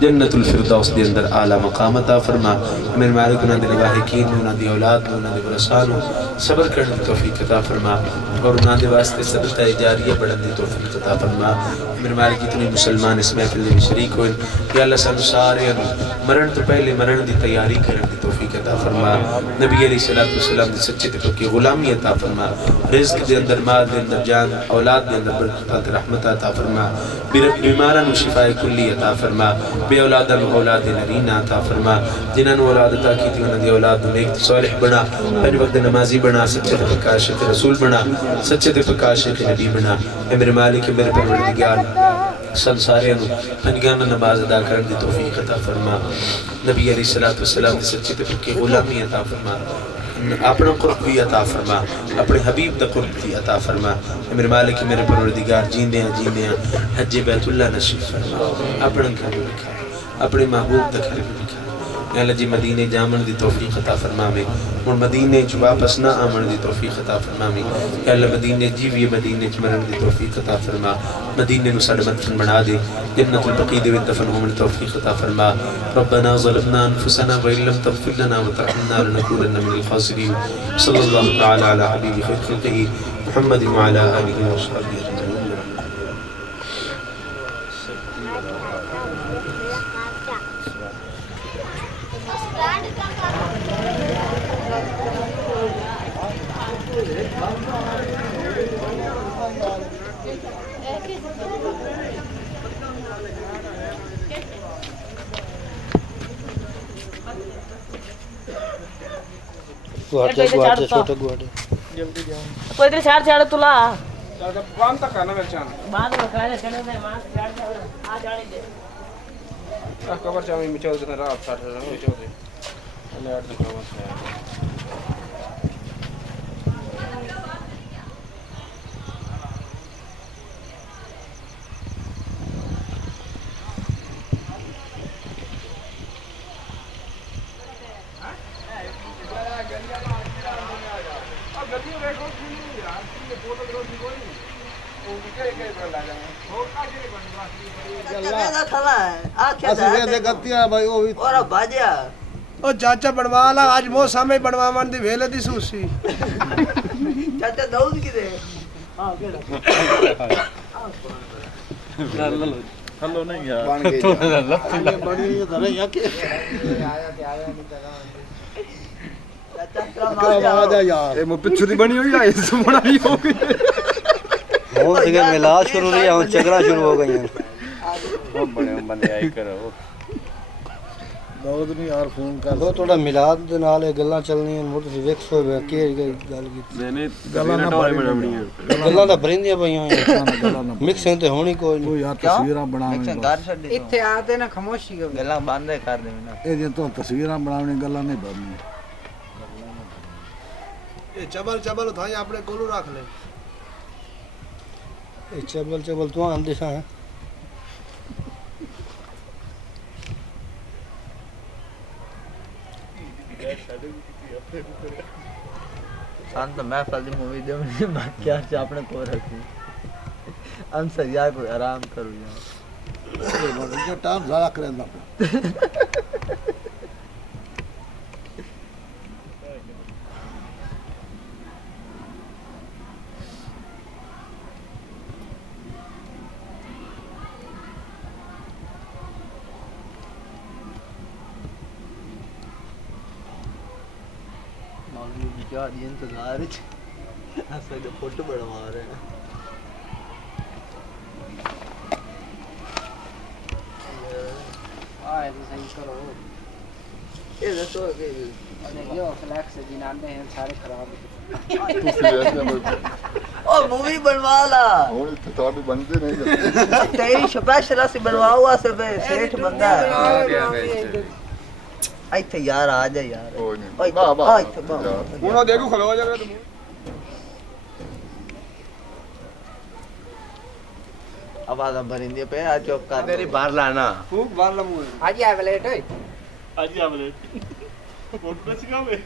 جنت الفردوس دے اندر اعلی مقام عطا فرما میرے مالک انہاں دے لواحقین انہاں دی اولاد انہاں دے ورثاء صبر کرنے دی توفیق عطا فرما اور انہاں دے واسطے صدقہ جاریہ بڑھن دی توفیق عطا فرما میرے مالک جتنے مسلمان اس محفل میں شریک ہوئے یا اللہ سانو سارے مرن تو پہلے مرن دی تیاری کرن دی توفیق عطا فرما نبی علیہ الصلوۃ والسلام دی سچے تے پکی غلامی عطا فرما رزق دے اندر مال دے اندر جان اولاد دے اندر برکت رحمت عطا فرما بیماراں نو شفاء کلی عطا فرما بے اولاداں نو اولاد نرینہ عطا فرما جنہاں نو اولاد عطا کیتی انہاں دی اولاد نو نیک صالح بنا پنج وقت نمازی بنا سچے تے پکا عاشق رسول بنا سچے تے پکا عاشق نبی بنا اے میرے مالک میرے پروردگار سب سارے پنجگانہ نماز ادا کرن دی توفیق عطا فرما نبی علیہ الصلوۃ والسلام دی سچی تے پکی غلامی عطا فرما اپنا قرب بھی عطا فرما اپنے حبیب دا قرب بھی عطا فرما میرے مالک میرے پروردگار جیندے ہیں حج بیت اللہ نصیب فرما اپنے گھر میں لکھا اپنے محبوب دا گھر میں لکھا یا اللہ جی مدینے جامن دی توفیق عطا فرما میں اور مدینے چ واپس نہ آمن دی توفیق عطا فرما میں یا اللہ مدینے جیوی مدینے چ مرن دی توفیق عطا فرما مدینے نو ساڈا مدفن بنا دے جنت البقیع دے وچ دفن ہونے دی توفیق عطا فرما ربنا ظلمنا انفسنا وان لم تغفر لنا وترحمنا لنكونن من الخاسرين صلی اللہ تعالی علی حبیب خیر خلقہ محمد وعلی آلہ وصحبہ اجمعین کوئی دل چھاڑ چھاڑ تلا وان تک کرنا میرے چاند بعد میں کھائے چڑھے دے ماں چھاڑ چھاڑ آ جانے دے کور چاوی مچو دے رات ساٹھ رہا مچو دے اللہ اڑ دکھا واسطے چاچا بنوا لا اج موسم میں بنواون دی ویلے دی سوسی چاچا داؤد کی دے ہاں کیڑا ہلو نہیں یار بن گئی بڑی ذرا یا کہ چاچا یار اے مو پچھو دی بنی ہوئی ہے اس بنائی ہو گئی ہوں تے ملا شروع نہیں ہوں چگڑا شروع ہو گئی ہیں وہ بڑے بندے آئی کرو داؤد نہیں یار فون کر وہ تھوڑا میلاد دے نال گلاں چلنی ہیں مڑ ویکس ہوے کی گل کی نہیں گلاں نہ بنانی ہے گلاں دا بریندیاں پਈਆਂ ہیں مکسنگ تے ہونی کوئی نہیں یار تصویراں بناویں ਇੱਥੇ ਆ ਤੇ ਨਾ ਖਾਮੋਸ਼ੀ ਹੋ ਗੱਲਾਂ ਬੰਦ ਕਰ ਦੇ ਨਾ ਇਹ ਜੇ ਤੋਂ ਤਸਵੀਰਾਂ ਬਣਾਉਣੀ ਗੱਲਾਂ ਨਹੀਂ ਬਣਨੀ ਇਹ ਚਬਲ ਚਬਲ ਉਠਾਈ ਆਪਣੇ ਕੋਲੋਂ ਰੱਖ ਲੈ چبل چبل تو آندے سا سان تو محفل دی مووی دے میں کیا چ اپنے کو رکھی ہم سے یار کوئی آرام کرو یار جو ٹائم ضائع کرندا کیا دی انتظار ہے ایسا جو فوٹو بڑھوا رہے ہیں آئے تو صحیح کرو یہ تو کہ یہ فلیکس جنانے ہیں سارے خراب او مووی بنوا لا ہن تو بھی بنتے نہیں تیری سپیشل اسی بنواؤ واسطے سیٹ بندہ ہے ایتھے یار آ جا یار کوئی نہیں اوئے واہ واہ ہن دیکھو کھلو جا تم آواز بھرندی پہ آ چوپ کر تیری باہر لانا خوب بار لمو آج آ ویلٹ آج آ بلے فوٹو سکھاوے